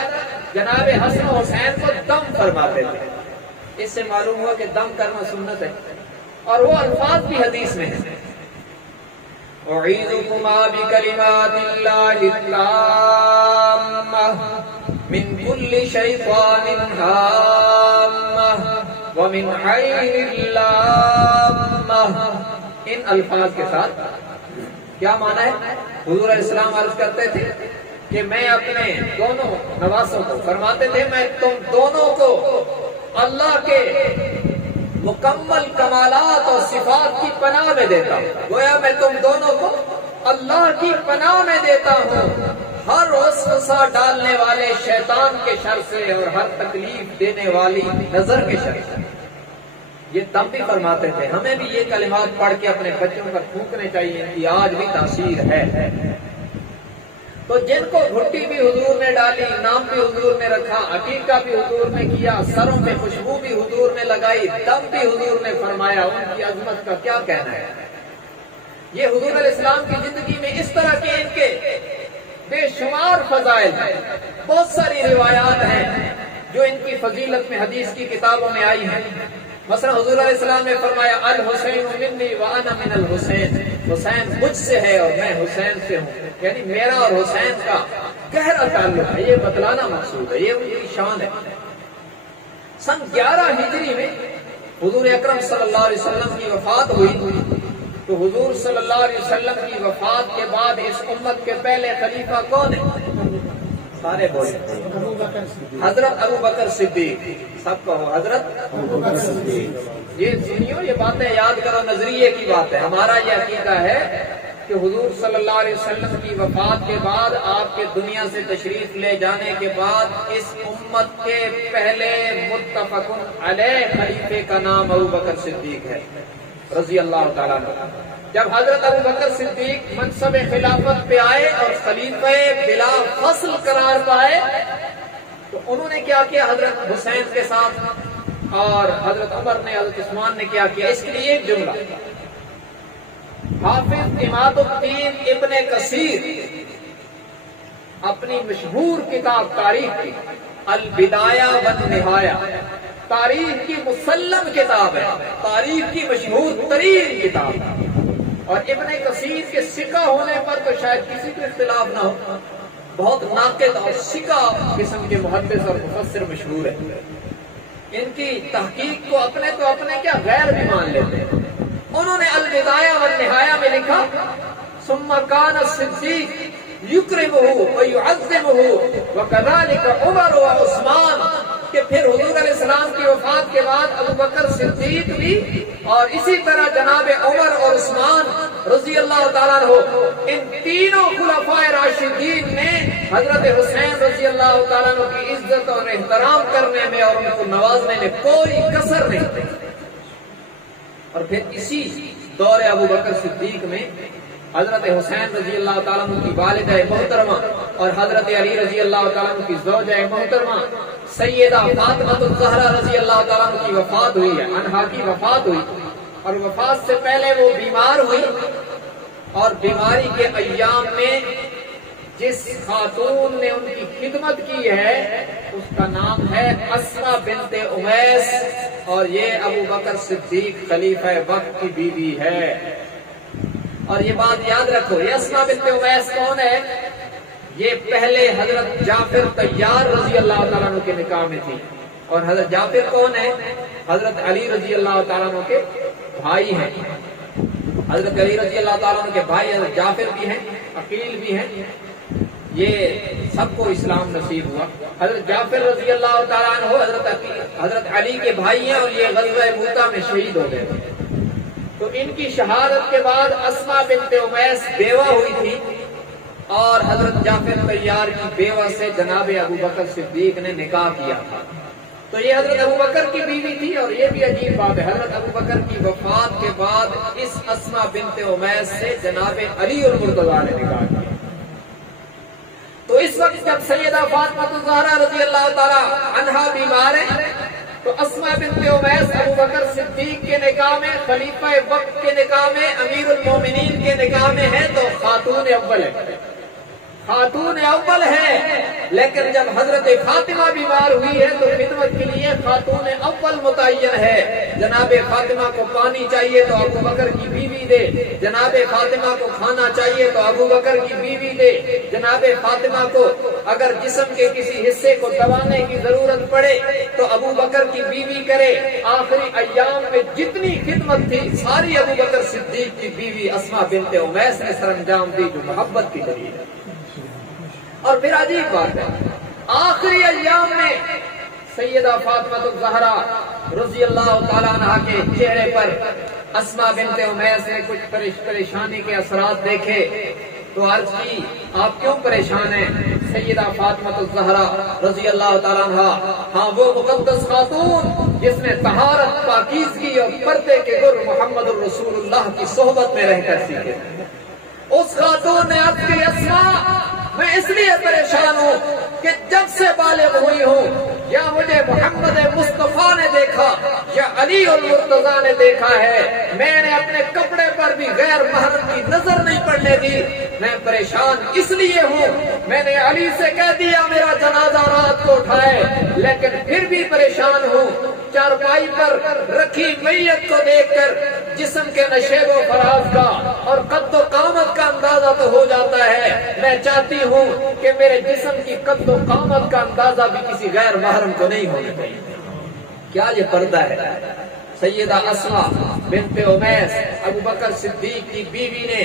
جناب حسن و حسین کو دم فرماتے تھے۔ اس سے معلوم ہوا کہ دم کرنا سنت ہے، اور وہ الفاظ بھی حدیث میں ہیں، اعیذکما بکلمات اللہ التامہ من کل شیطان ہامہ ومن عین لامہ۔ ان الفاظ کے ساتھ کیا معنی ہے؟ حضور علیہ السلام عرض کرتے تھے کہ میں اپنے دونوں نواسوں کو فرماتے تھے میں تم دونوں کو اللہ کے مکمل کمالات اور صفات کی پناہ میں دیتا ہوں، گویا میں تم دونوں کو اللہ کی پناہ میں دیتا ہوں، ہر وسوسہ ڈالنے والے شیطان کے شر سے اور ہر تکلیف دینے والی نظر کے شر سے۔ یہ دم بھی فرماتے تھے۔ ہمیں بھی یہ کلمات پڑھ کے اپنے بچوں پر پھونکنے چاہیے، ان کی آج بھی تاثیر ہے۔ تو جن کو گھٹی بھی حضور نے ڈالی، نام بھی حضور نے رکھا، عقیقہ بھی حضور نے کیا، سروں میں خوشبو بھی حضور نے لگائی، دم بھی حضور نے فرمایا، ان کی عظمت کا کیا کہنا ہے۔ یہ حضور علیہ السلام کی زندگی میں اس طرح کے ان کے بے شمار فضائل ہیں، بہت ساری روایات ہیں جو ان کی فضیلت میں حدیث کی کتابوں میں آئی ہیں۔ مثلا حضور علیہ السلام نے فرمایا الحسین منی وانا من الحسین، حسین مجھ سے ہے اور میں حسین سے ہوں، یعنی میرا اور حسین کا گہرا تعلق ہے، یہ بتلانا مقصود ہے، یہ ان کی شان ہے۔ سن 11 ہجری میں حضور اکرم صلی اللہ علیہ وسلم کی وفات ہوئی، تو حضور صلی اللہ علیہ وسلم کی وفات کے بعد اس امت کے پہلے خلیفہ کون ہے؟ سارے بولے حضرت ابو بکر صدیق، سب کہو حضرت ابو بکر صدیق۔ یہ سنیو، یہ باتیں یاد کرو، نظریے کی بات ہے۔ ہمارا یہ عقیدہ ہے کہ حضور صلی اللہ علیہ وسلم کی وفات کے بعد، آپ کے دنیا سے تشریف لے جانے کے بعد، اس امت کے پہلے متفق علیہ خلیفے کا نام ابو بکر صدیق ہے رضی اللہ تعالیٰ عنہ۔ جب حضرت ابو بکر صدیق منصب خلافت پہ آئے اور خلیفہ بلا فصل قرار پائے، تو انہوں نے کیا کیا حضرت حسین کے ساتھ، اور حضرت عمر نے، حضرت عثمان نے کیا کیا، اس کے لیے ایک جملہ حافظ عماد الدین ابن کثیر اپنی مشہور کتاب تاریخ کی البدایہ والنہایہ تاریخ کی مسلم کتاب ہے، تاریخ کی مشہور ترین کتاب ہے، اور ابن کثیر کے سکہ ہونے پر تو شاید کسی کو اختلاف نہ ہو، بہت ناقد اور سکہ قسم کے محدث اور مفسر مشہور ہیں۔ ان کی تحقیق کو اپنے کیا غیر بھی مان لیتے ہیں۔ انہوں نے البدایہ والنہایہ میں لکھا ثم كان الصدیق یکرمہ ویعظمہ وکذلک عمر وعثمان، کہ پھر حضور علیہ السلام کی وفات کے بعد ابو بکر صدیق بھی اور اسی طرح جناب عمر اور عثمان رضی اللہ تعالیٰ عنہ، ان تینوں خلفائے راشدین نے حضرت حسین رضی اللہ تعالیٰ عنہ کی عزت اور احترام کرنے میں اور ان کو نوازنے میں کوئی کسر نہیں دی۔ اور پھر اسی دور ابو بکر صدیق میں حضرت حسین رضی اللہ تعالیٰ عنہ کی والدہ محترمہ اور حضرت علی رضی اللہ تعالیٰ عنہ کی زوجہ محترمہ سیدہ فاطمہ الزہرا رضی اللہ تعالیٰ عنہ کی وفات ہوئی ہے، انہا کی وفات ہوئی، اور وفات سے پہلے وہ بیمار ہوئی، اور بیماری کے ایام میں جس خاتون نے ان کی خدمت کی ہے اس کا نام ہے اسماء بنت امیس، اور یہ ابو بکر صدیق خلیفہ وقت کی بیوی ہے۔ اور یہ بات یاد رکھو، یہ اسماء بنت امیس کون ہے؟ یہ پہلے حضرت جعفر طیار رضی اللہ تعالیٰ عنہ کے نکاح میں تھی، اور حضرت جعفر کون ہے؟ حضرت علی رضی اللہ تعالیٰ عنہ کے بھائی ہیں۔ حضرت علی رضی اللہ تعالیٰ عنہ کے بھائی حضرت جعفر بھی ہیں، عقیل بھی ہیں، یہ سب کو اسلام نصیب ہوا۔ حضرت جعفر رضی اللہ تعالیٰ عنہ حضرت علی کے بھائی ہیں، اور یہ غزوہ موتا میں شہید ہو گئے۔ تو ان کی شہادت کے بعد اسماء بنت امیس بیوہ ہوئی تھی، اور حضرت جعفر طیار کی بیوہ سے جناب ابو بکر صدیق نے نکاح کیا تھا۔ تو یہ حضرت ابو بکر کی بیوی تھی، اور یہ بھی عجیب بات ہے، حضرت ابو بکر کی وفات کے بعد اس اسماء بنت امیس سے جناب علی المرتضیٰ نے نکاح کیا۔ تو اس وقت جب سیدہ فاطمہ الزہرا رضی اللہ تعالی عنہا بیمار ہے، تو اسماء بنت امیس ابو بکر صدیق کے نکاح میں، خلیفہ وقت کے نکاح میں، امیر المومنین کے نکاح میں ہے، تو خاتون اول ہے، خاتون اول ہے۔ لیکن جب حضرت فاطمہ بیمار ہوئی ہے تو خدمت کے لیے خاتون اول متعین ہے۔ جناب فاطمہ کو پانی چاہیے تو ابو بکر کی بیوی دے، جناب فاطمہ کو کھانا چاہیے تو ابو بکر کی بیوی دے، جناب فاطمہ کو اگر جسم کے کسی حصے کو دبانے کی ضرورت پڑے تو ابو بکر کی بیوی کرے۔ آخری ایام میں جتنی خدمت تھی ساری ابو بکر صدیق کی بیوی اسماء بنت امیس نے سر انجام دی، جو محبت کی دلیل ہے۔ اور پھر عجیب بات ہے، آخری ایام میں سیدہ فاطمہ الزہرا رضی اللہ تعالیٰ عنہ کے چہرے پر اسماء بنت امیس نے کچھ پریشانی کے اثرات دیکھے، تو عرض کی آپ کیوں پریشان ہیں؟ سیدہ فاطمہ الزہرا رضی اللہ تعالیٰ عنہ، ہاں وہ مقدس خاتون جس نے طہارت، پاکیزگی اور پردے کے گر محمد الرسول اللہ کی صحبت میں رہ کر سیکھے، اس خاتون نے عرض کی اسماء میں اس لیے پریشان ہوں کہ جب سے بالغ ہوئی ہوں یا مجھے محمد مصطفیٰ نے دیکھا یا علی المرتضیٰ نے دیکھا ہے، میں نے اپنے کپڑے پر بھی غیر محرم کی نظر نہیں پڑنے دی۔ میں پریشان اس لیے ہوں، میں نے علی سے کہہ دیا میرا جنازہ رات کو اٹھائے، لیکن پھر بھی پریشان ہوں۔ چارپائی پر رکھی میت کو دیکھ کر جسم کے نشیب و فراز کا اور قد و قامت کا اندازہ تو ہو جاتا ہے، میں چاہتی ہوں کہ میرے جسم کی قد و قامت کا اندازہ بھی کسی غیر محرم کو نہیں ہونا چاہیے۔ کیا یہ پردہ ہے؟ سیدہ اسماء بنت امیس ابو بکر صدیق کی بیوی نے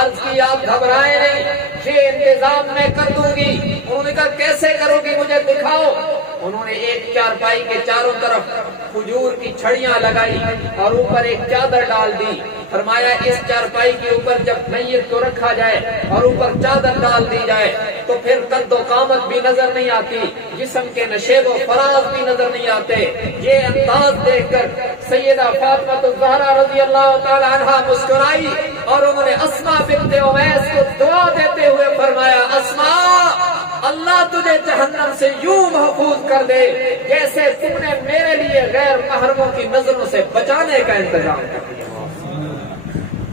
عرض کی آپ گھبرائیں نہیں، یہ انتظام میں کر دوں گی۔ انہوں نے کہا کیسے کرو گی مجھے دکھاؤ۔ انہوں نے ایک چارپائی کے چاروں طرف کھجور کی چھڑیاں لگائی اور اوپر ایک چادر ڈال دی۔ فرمایا اس چارپائی کے اوپر جب میت کو رکھا جائے اور اوپر چادر ڈال دی جائے تو پھر قد و قامت بھی نظر نہیں آتی، جسم کے نشیب و فراز بھی نظر نہیں آتے۔ یہ انداز دیکھ کر سیدہ فاطمہ الزہرا رضی اللہ تعالی عنہا مسکرائی اور انہوں نے اسماء بنت امیس کو دعا دیتے ہوئے فرمایا اسماء اللہ تجھے جہنم سے یوں محفوظ کر دے جیسے تم نے میرے لیے غیر محرموں کی نظروں سے بچانے کا انتظام کر دیا۔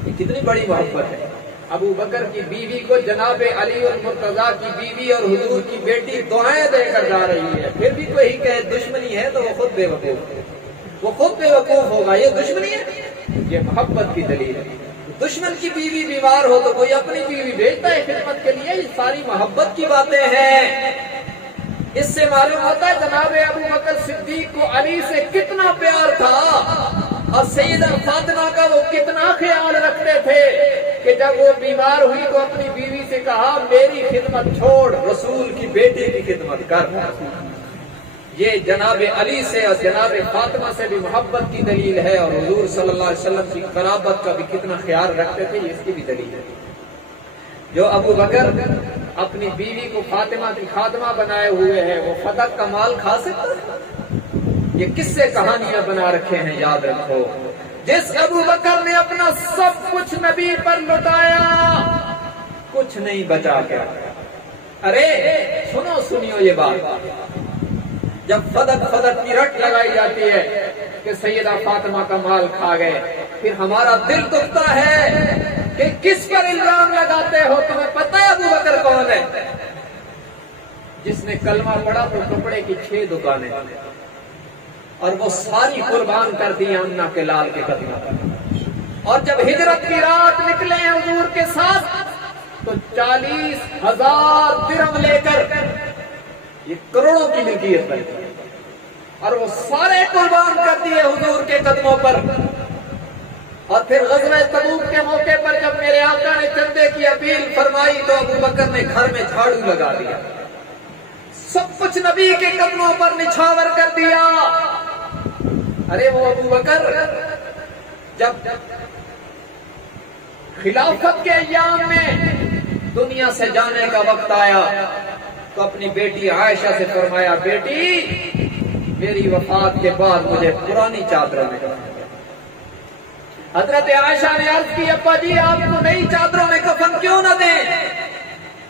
یہ کتنی بڑی محبت ہے۔ ابو بکر کی بیوی کو جناب علی المرتضیٰ کی بیوی اور حضور کی بیٹی دعائیں دے کر جا رہی ہے، پھر بھی کوئی کہے دشمنی ہے تو وہ خود بے وقوف، وہ خود بے وقوف ہوگا۔ یہ دشمنی ہے، یہ محبت کی دلیل ہے۔ دشمن کی بیوی بیمار ہو تو کوئی اپنی بیوی بھیجتا ہے خدمت کے لیے، یہ ساری محبت کی باتیں ہیں۔ اس سے معلوم ہوتا ہے جناب ابو بکر صدیق کو علی سے کتنا پیار تھا اور سیدہ فاطمہ کا وہ کتنا خیال رکھتے تھے کہ جب وہ بیمار ہوئی تو اپنی بیوی سے کہا میری خدمت چھوڑ، رسول کی بیٹی کی خدمت کر۔ یہ جناب علی سے اور جناب فاطمہ سے بھی محبت کی دلیل ہے، اور حضور صلی اللہ علیہ وسلم کی قرابت کا بھی کتنا خیال رکھتے تھے، اس کی بھی دلیل ہے۔ جو ابو بکر اپنی بیوی کو فاطمہ کی خادمہ بنائے ہوئے ہیں، وہ فتح کا مال کھا سکتا ہے؟ یہ کس سے کہانیاں بنا رکھے ہیں، یاد رکھو۔ جس ابو بکر نے اپنا سب کچھ نبی پر لٹایا، کچھ نہیں بچا کے رکھا۔ ارے سنیو یہ بات، جب فدق کی رٹ لگائی جاتی ہے کہ سیدہ فاطمہ کا مال کھا گئے، پھر ہمارا دل دکھتا ہے کہ کس پر الزام لگاتے ہو؟ تمہیں پتہ ہے ابو بکر کون ہے؟ جس نے کلمہ پڑھا تو کپڑے کی 6 دکانیں اور وہ ساری قربان کر دی امنہ کے لال کے قدموں پر۔ اور جب ہجرت کی رات نکلے ہیں حضور کے ساتھ تو 40,000 درہم لے کر، یہ کروڑوں کی ملکیت بنی، اور وہ سارے قربان کر دیے حضور کے قدموں پر۔ اور پھر غزوہ تبوک کے موقع پر جب میرے آقا نے چندے کی اپیل فرمائی تو ابو بکر نے گھر میں جھاڑو لگا دیا، سب کچھ نبی کے قدموں پر نچھاور کر دیا۔ ارے وہ ابو بکر جب خلافت کے ایام میں دنیا سے جانے کا وقت آیا تو اپنی بیٹی عائشہ سے فرمایا بیٹی میری وفات کے بعد مجھے پرانی چادروں میں کفن۔ حضرت عائشہ نے عرض کی ابا جی آپ کو نئی چادروں میں کفن کیوں نہ دیں؟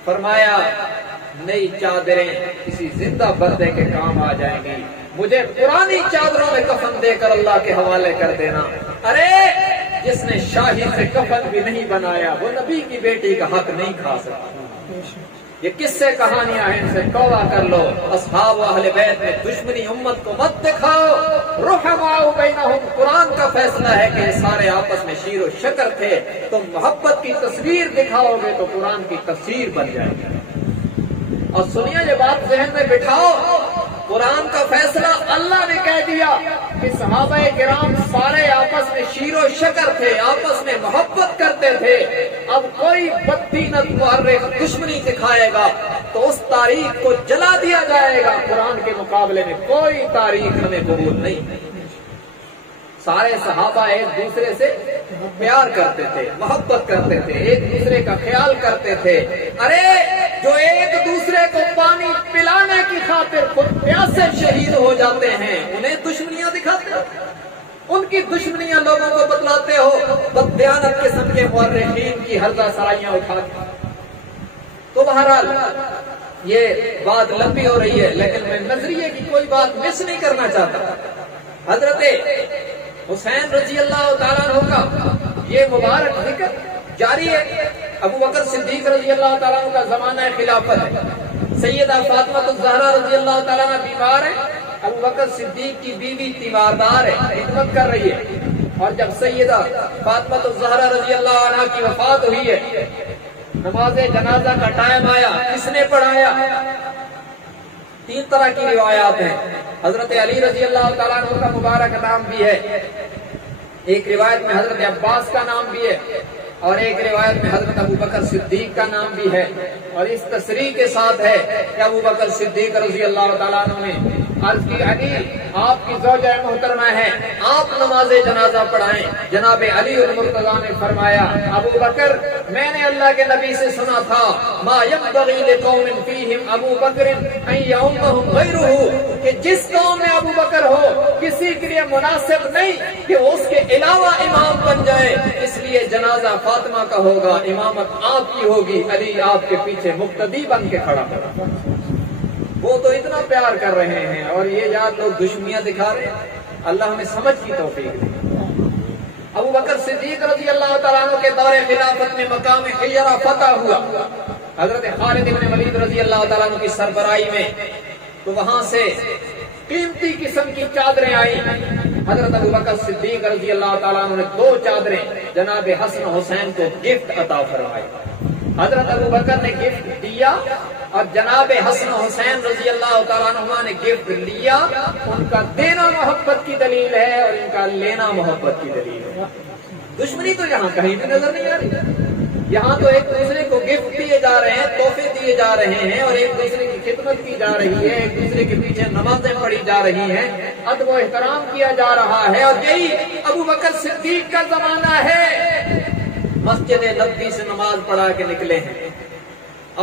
فرمایا نئی چادریں کسی زندہ بندے کے کام آ جائیں گی، مجھے پرانی چادروں میں کفن دے کر اللہ کے حوالے کر دینا۔ ارے جس نے شاہی سے کفن بھی نہیں بنایا وہ نبی کی بیٹی کا حق نہیں کھا سکتا۔ یہ کس سے کہانیاں ہیں، ان سے توبہ کر لو۔ اصحاب و اہل بیت میں دشمنی امت کو مت دکھاؤ۔ رحماء بینہم، قرآن کا فیصلہ ہے کہ یہ سارے آپس میں شیر و شکر تھے، تم محبت کی تصویر دکھاؤ گے تو قرآن کی تفسیر بن جائے گی۔ اور سنیے یہ بات ذہن میں بٹھاؤ، قرآن کا فیصلہ اللہ نے کہہ دیا کہ صحابہ کرام سارے آپس میں شیر و شکر تھے، آپس میں محبت کرتے تھے۔ اب کوئی بددینت مورخ دشمنی دکھائے گا تو اس تاریخ کو جلا دیا جائے گا۔ قرآن کے مقابلے میں کوئی تاریخ ہمیں قبول نہیں۔ سارے صحابہ ایک دوسرے سے پیار کرتے تھے، محبت کرتے تھے، ایک دوسرے کا خیال کرتے تھے۔ ارے جو ایک دوسرے کو پانی پلانے کی خاطر خود پیاسے شہید ہو جاتے ہیں انہیں دشمنیاں دکھاتے ہو، ان کی دشمنیاں لوگوں کو بتلاتے ہو، بددیانت قسم کے مورخین کی ہردہ سرائیاں اٹھا کے۔ تو بہرحال یہ بات لمبی ہو رہی ہے لیکن میں نظریے کی کوئی بات مس نہیں کرنا چاہتا۔ حضرت حسین رضی اللہ تعالیٰ عنہ کا یہ مبارک ذکر جاری ہے۔ ابو بکر صدیق رضی اللہ تعالیٰ عنہ کا زمانہ خلافت ہے، سیدہ فاطمہ الزہرا رضی اللہ تعالیٰ عنہ بیمار ہے، ابو بکر صدیق کی بیوی تیماردار ہے، خدمت کر رہی ہے۔ اور جب سیدہ فاطمہ الزہرا رضی اللہ عنہ کی وفات ہوئی ہے، نماز جنازہ کا ٹائم آیا، کس نے پڑھایا؟ 3 طرح کی روایات ہیں۔ حضرت علی رضی اللہ تعالیٰ عنہ کا مبارک نام بھی ہے، ایک روایت میں حضرت عباس کا نام بھی ہے، اور ایک روایت میں حضرت ابو بکر صدیق کا نام بھی ہے، اور اس تصریح کے ساتھ ہے کہ ابو بکر صدیق رضی اللہ تعالیٰ عنہ نے عرض کی علی آپ کی زوجہ محترمہ ہے، آپ نماز جنازہ پڑھائیں۔ جناب علی المرتضیٰ نے فرمایا ابو بکر میں نے اللہ کے نبی سے سنا تھا ما ينبغي لقوم فيهم ابو بکر ان يؤمهم غيره، کہ جس قوم میں ابو بکر ہو کسی کے لیے مناسب نہیں کہ وہ اس کے علاوہ امام بن جائے، اس لیے جنازہ فاطمہ کا ہوگا، امامت آپ کی ہوگی، علی آپ کے پیچھے مقتدی بن کے کھڑا ہوگا۔ وہ تو اتنا پیار کر رہے ہیں اور یہ یاد لوگ دشمنیاں دکھا رہے ہیں۔ اللہ ہمیں سمجھ کی توفیق دے۔ ابو بکر صدیق رضی اللہ تعالیٰ عنہ کے دور خلافت میں مقام حجرہ فتح ہوا حضرت خالد بن ولید رضی اللہ تعالیٰ عنہ کی سربراہی میں، تو وہاں سے قیمتی قسم کی چادریں آئیں۔ حضرت ابو بکر صدیق رضی اللہ تعالیٰ عنہ نے 2 چادریں جناب حسن حسین کو گفٹ عطا فرمائی۔ حضرت ابو بکر نے گفٹ دیا اور جناب حسن حسین رضی اللہ تعالیٰ عنہ نے گفٹ لیا۔ ان کا دینا محبت کی دلیل ہے اور ان کا لینا محبت کی دلیل ہے۔ دشمنی تو یہاں کہیں بھی نظر نہیں آ رہی، یہاں تو ایک دوسرے کو گفٹ دیے جا رہے ہیں، تحفے دیے جا رہے ہیں، اور ایک دوسرے کی خدمت کی جا رہی ہے، ایک دوسرے کے پیچھے نمازیں پڑھی جا رہی ہیں، ادب و احترام کیا جا رہا ہے۔ اور یہی ابو بکر صدیق کا زمانہ ہے، مسجد نبوی سے نماز پڑھا کے نکلے ہیں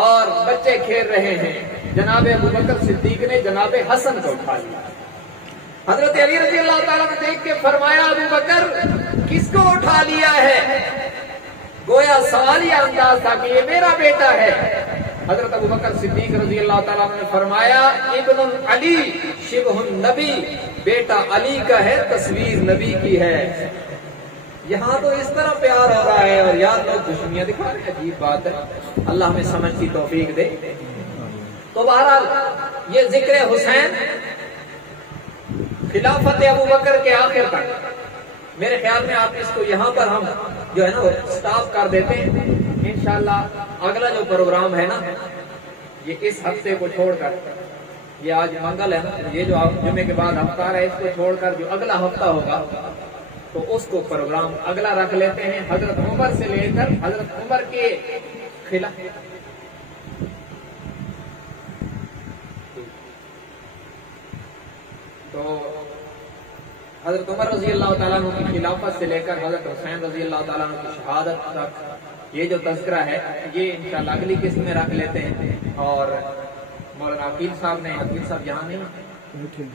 اور بچے کھیل رہے ہیں، جناب ابو بکر صدیق نے جناب حسن کو اٹھا لیا۔ حضرت علی رضی اللہ تعالیٰ نے دیکھ کے فرمایا ابو بکر کس کو اٹھا لیا ہے؟ گویا سوالیہ انداز تھا کہ یہ میرا بیٹا ہے۔ حضرت ابو بکر صدیق رضی اللہ تعالیٰ نے فرمایا ابن علی شبہ النبی، بیٹا علی کا ہے، تصویر نبی کی ہے۔ یہاں تو اس طرح پیار ہو رہا ہے اور یار لوگ دشمنیاں دکھا رہے ہیں، عجیب بات ہے، اللہ ہمیں سمجھ کی توفیق دے۔ تو بہرحال یہ ذکر حسین خلافت ابو بکر کے آخر تک، میرے خیال میں آپ اس کو یہاں پر ہم جو ہے نا سٹاپ کر دیتے ہیں۔ انشاءاللہ اگلا جو پروگرام ہے نا، یہ اس ہفتے کو چھوڑ کر، یہ آج منگل ہے نا، یہ جو جمعے کے بعد ہفتہ ہے، اس کو چھوڑ کر جو اگلا ہفتہ ہوگا تو اس کو پروگرام اگلا رکھ لیتے ہیں، حضرت عمر سے لے کر حضرت عمر کے خلاف۔ تو حضرت عمر رضی اللہ تعالیٰ عنہ کی خلافت سے لے کر حضرت حسین رضی اللہ تعالیٰ عنہ کی شہادت تک یہ جو تذکرہ ہے، یہ انشاءاللہ اگلی قسط میں رکھ لیتے ہیں۔ اور مولانا عقیل صاحب نے، عقیل صاحب یہاں نہیں،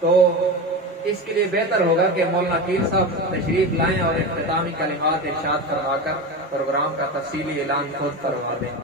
تو اس کے لیے بہتر ہوگا کہ مولانا عقیل صاحب تشریف لائیں اور اختتامی کلمات ارشاد کروا کر پروگرام کا تفصیلی اعلان خود کروا دیں۔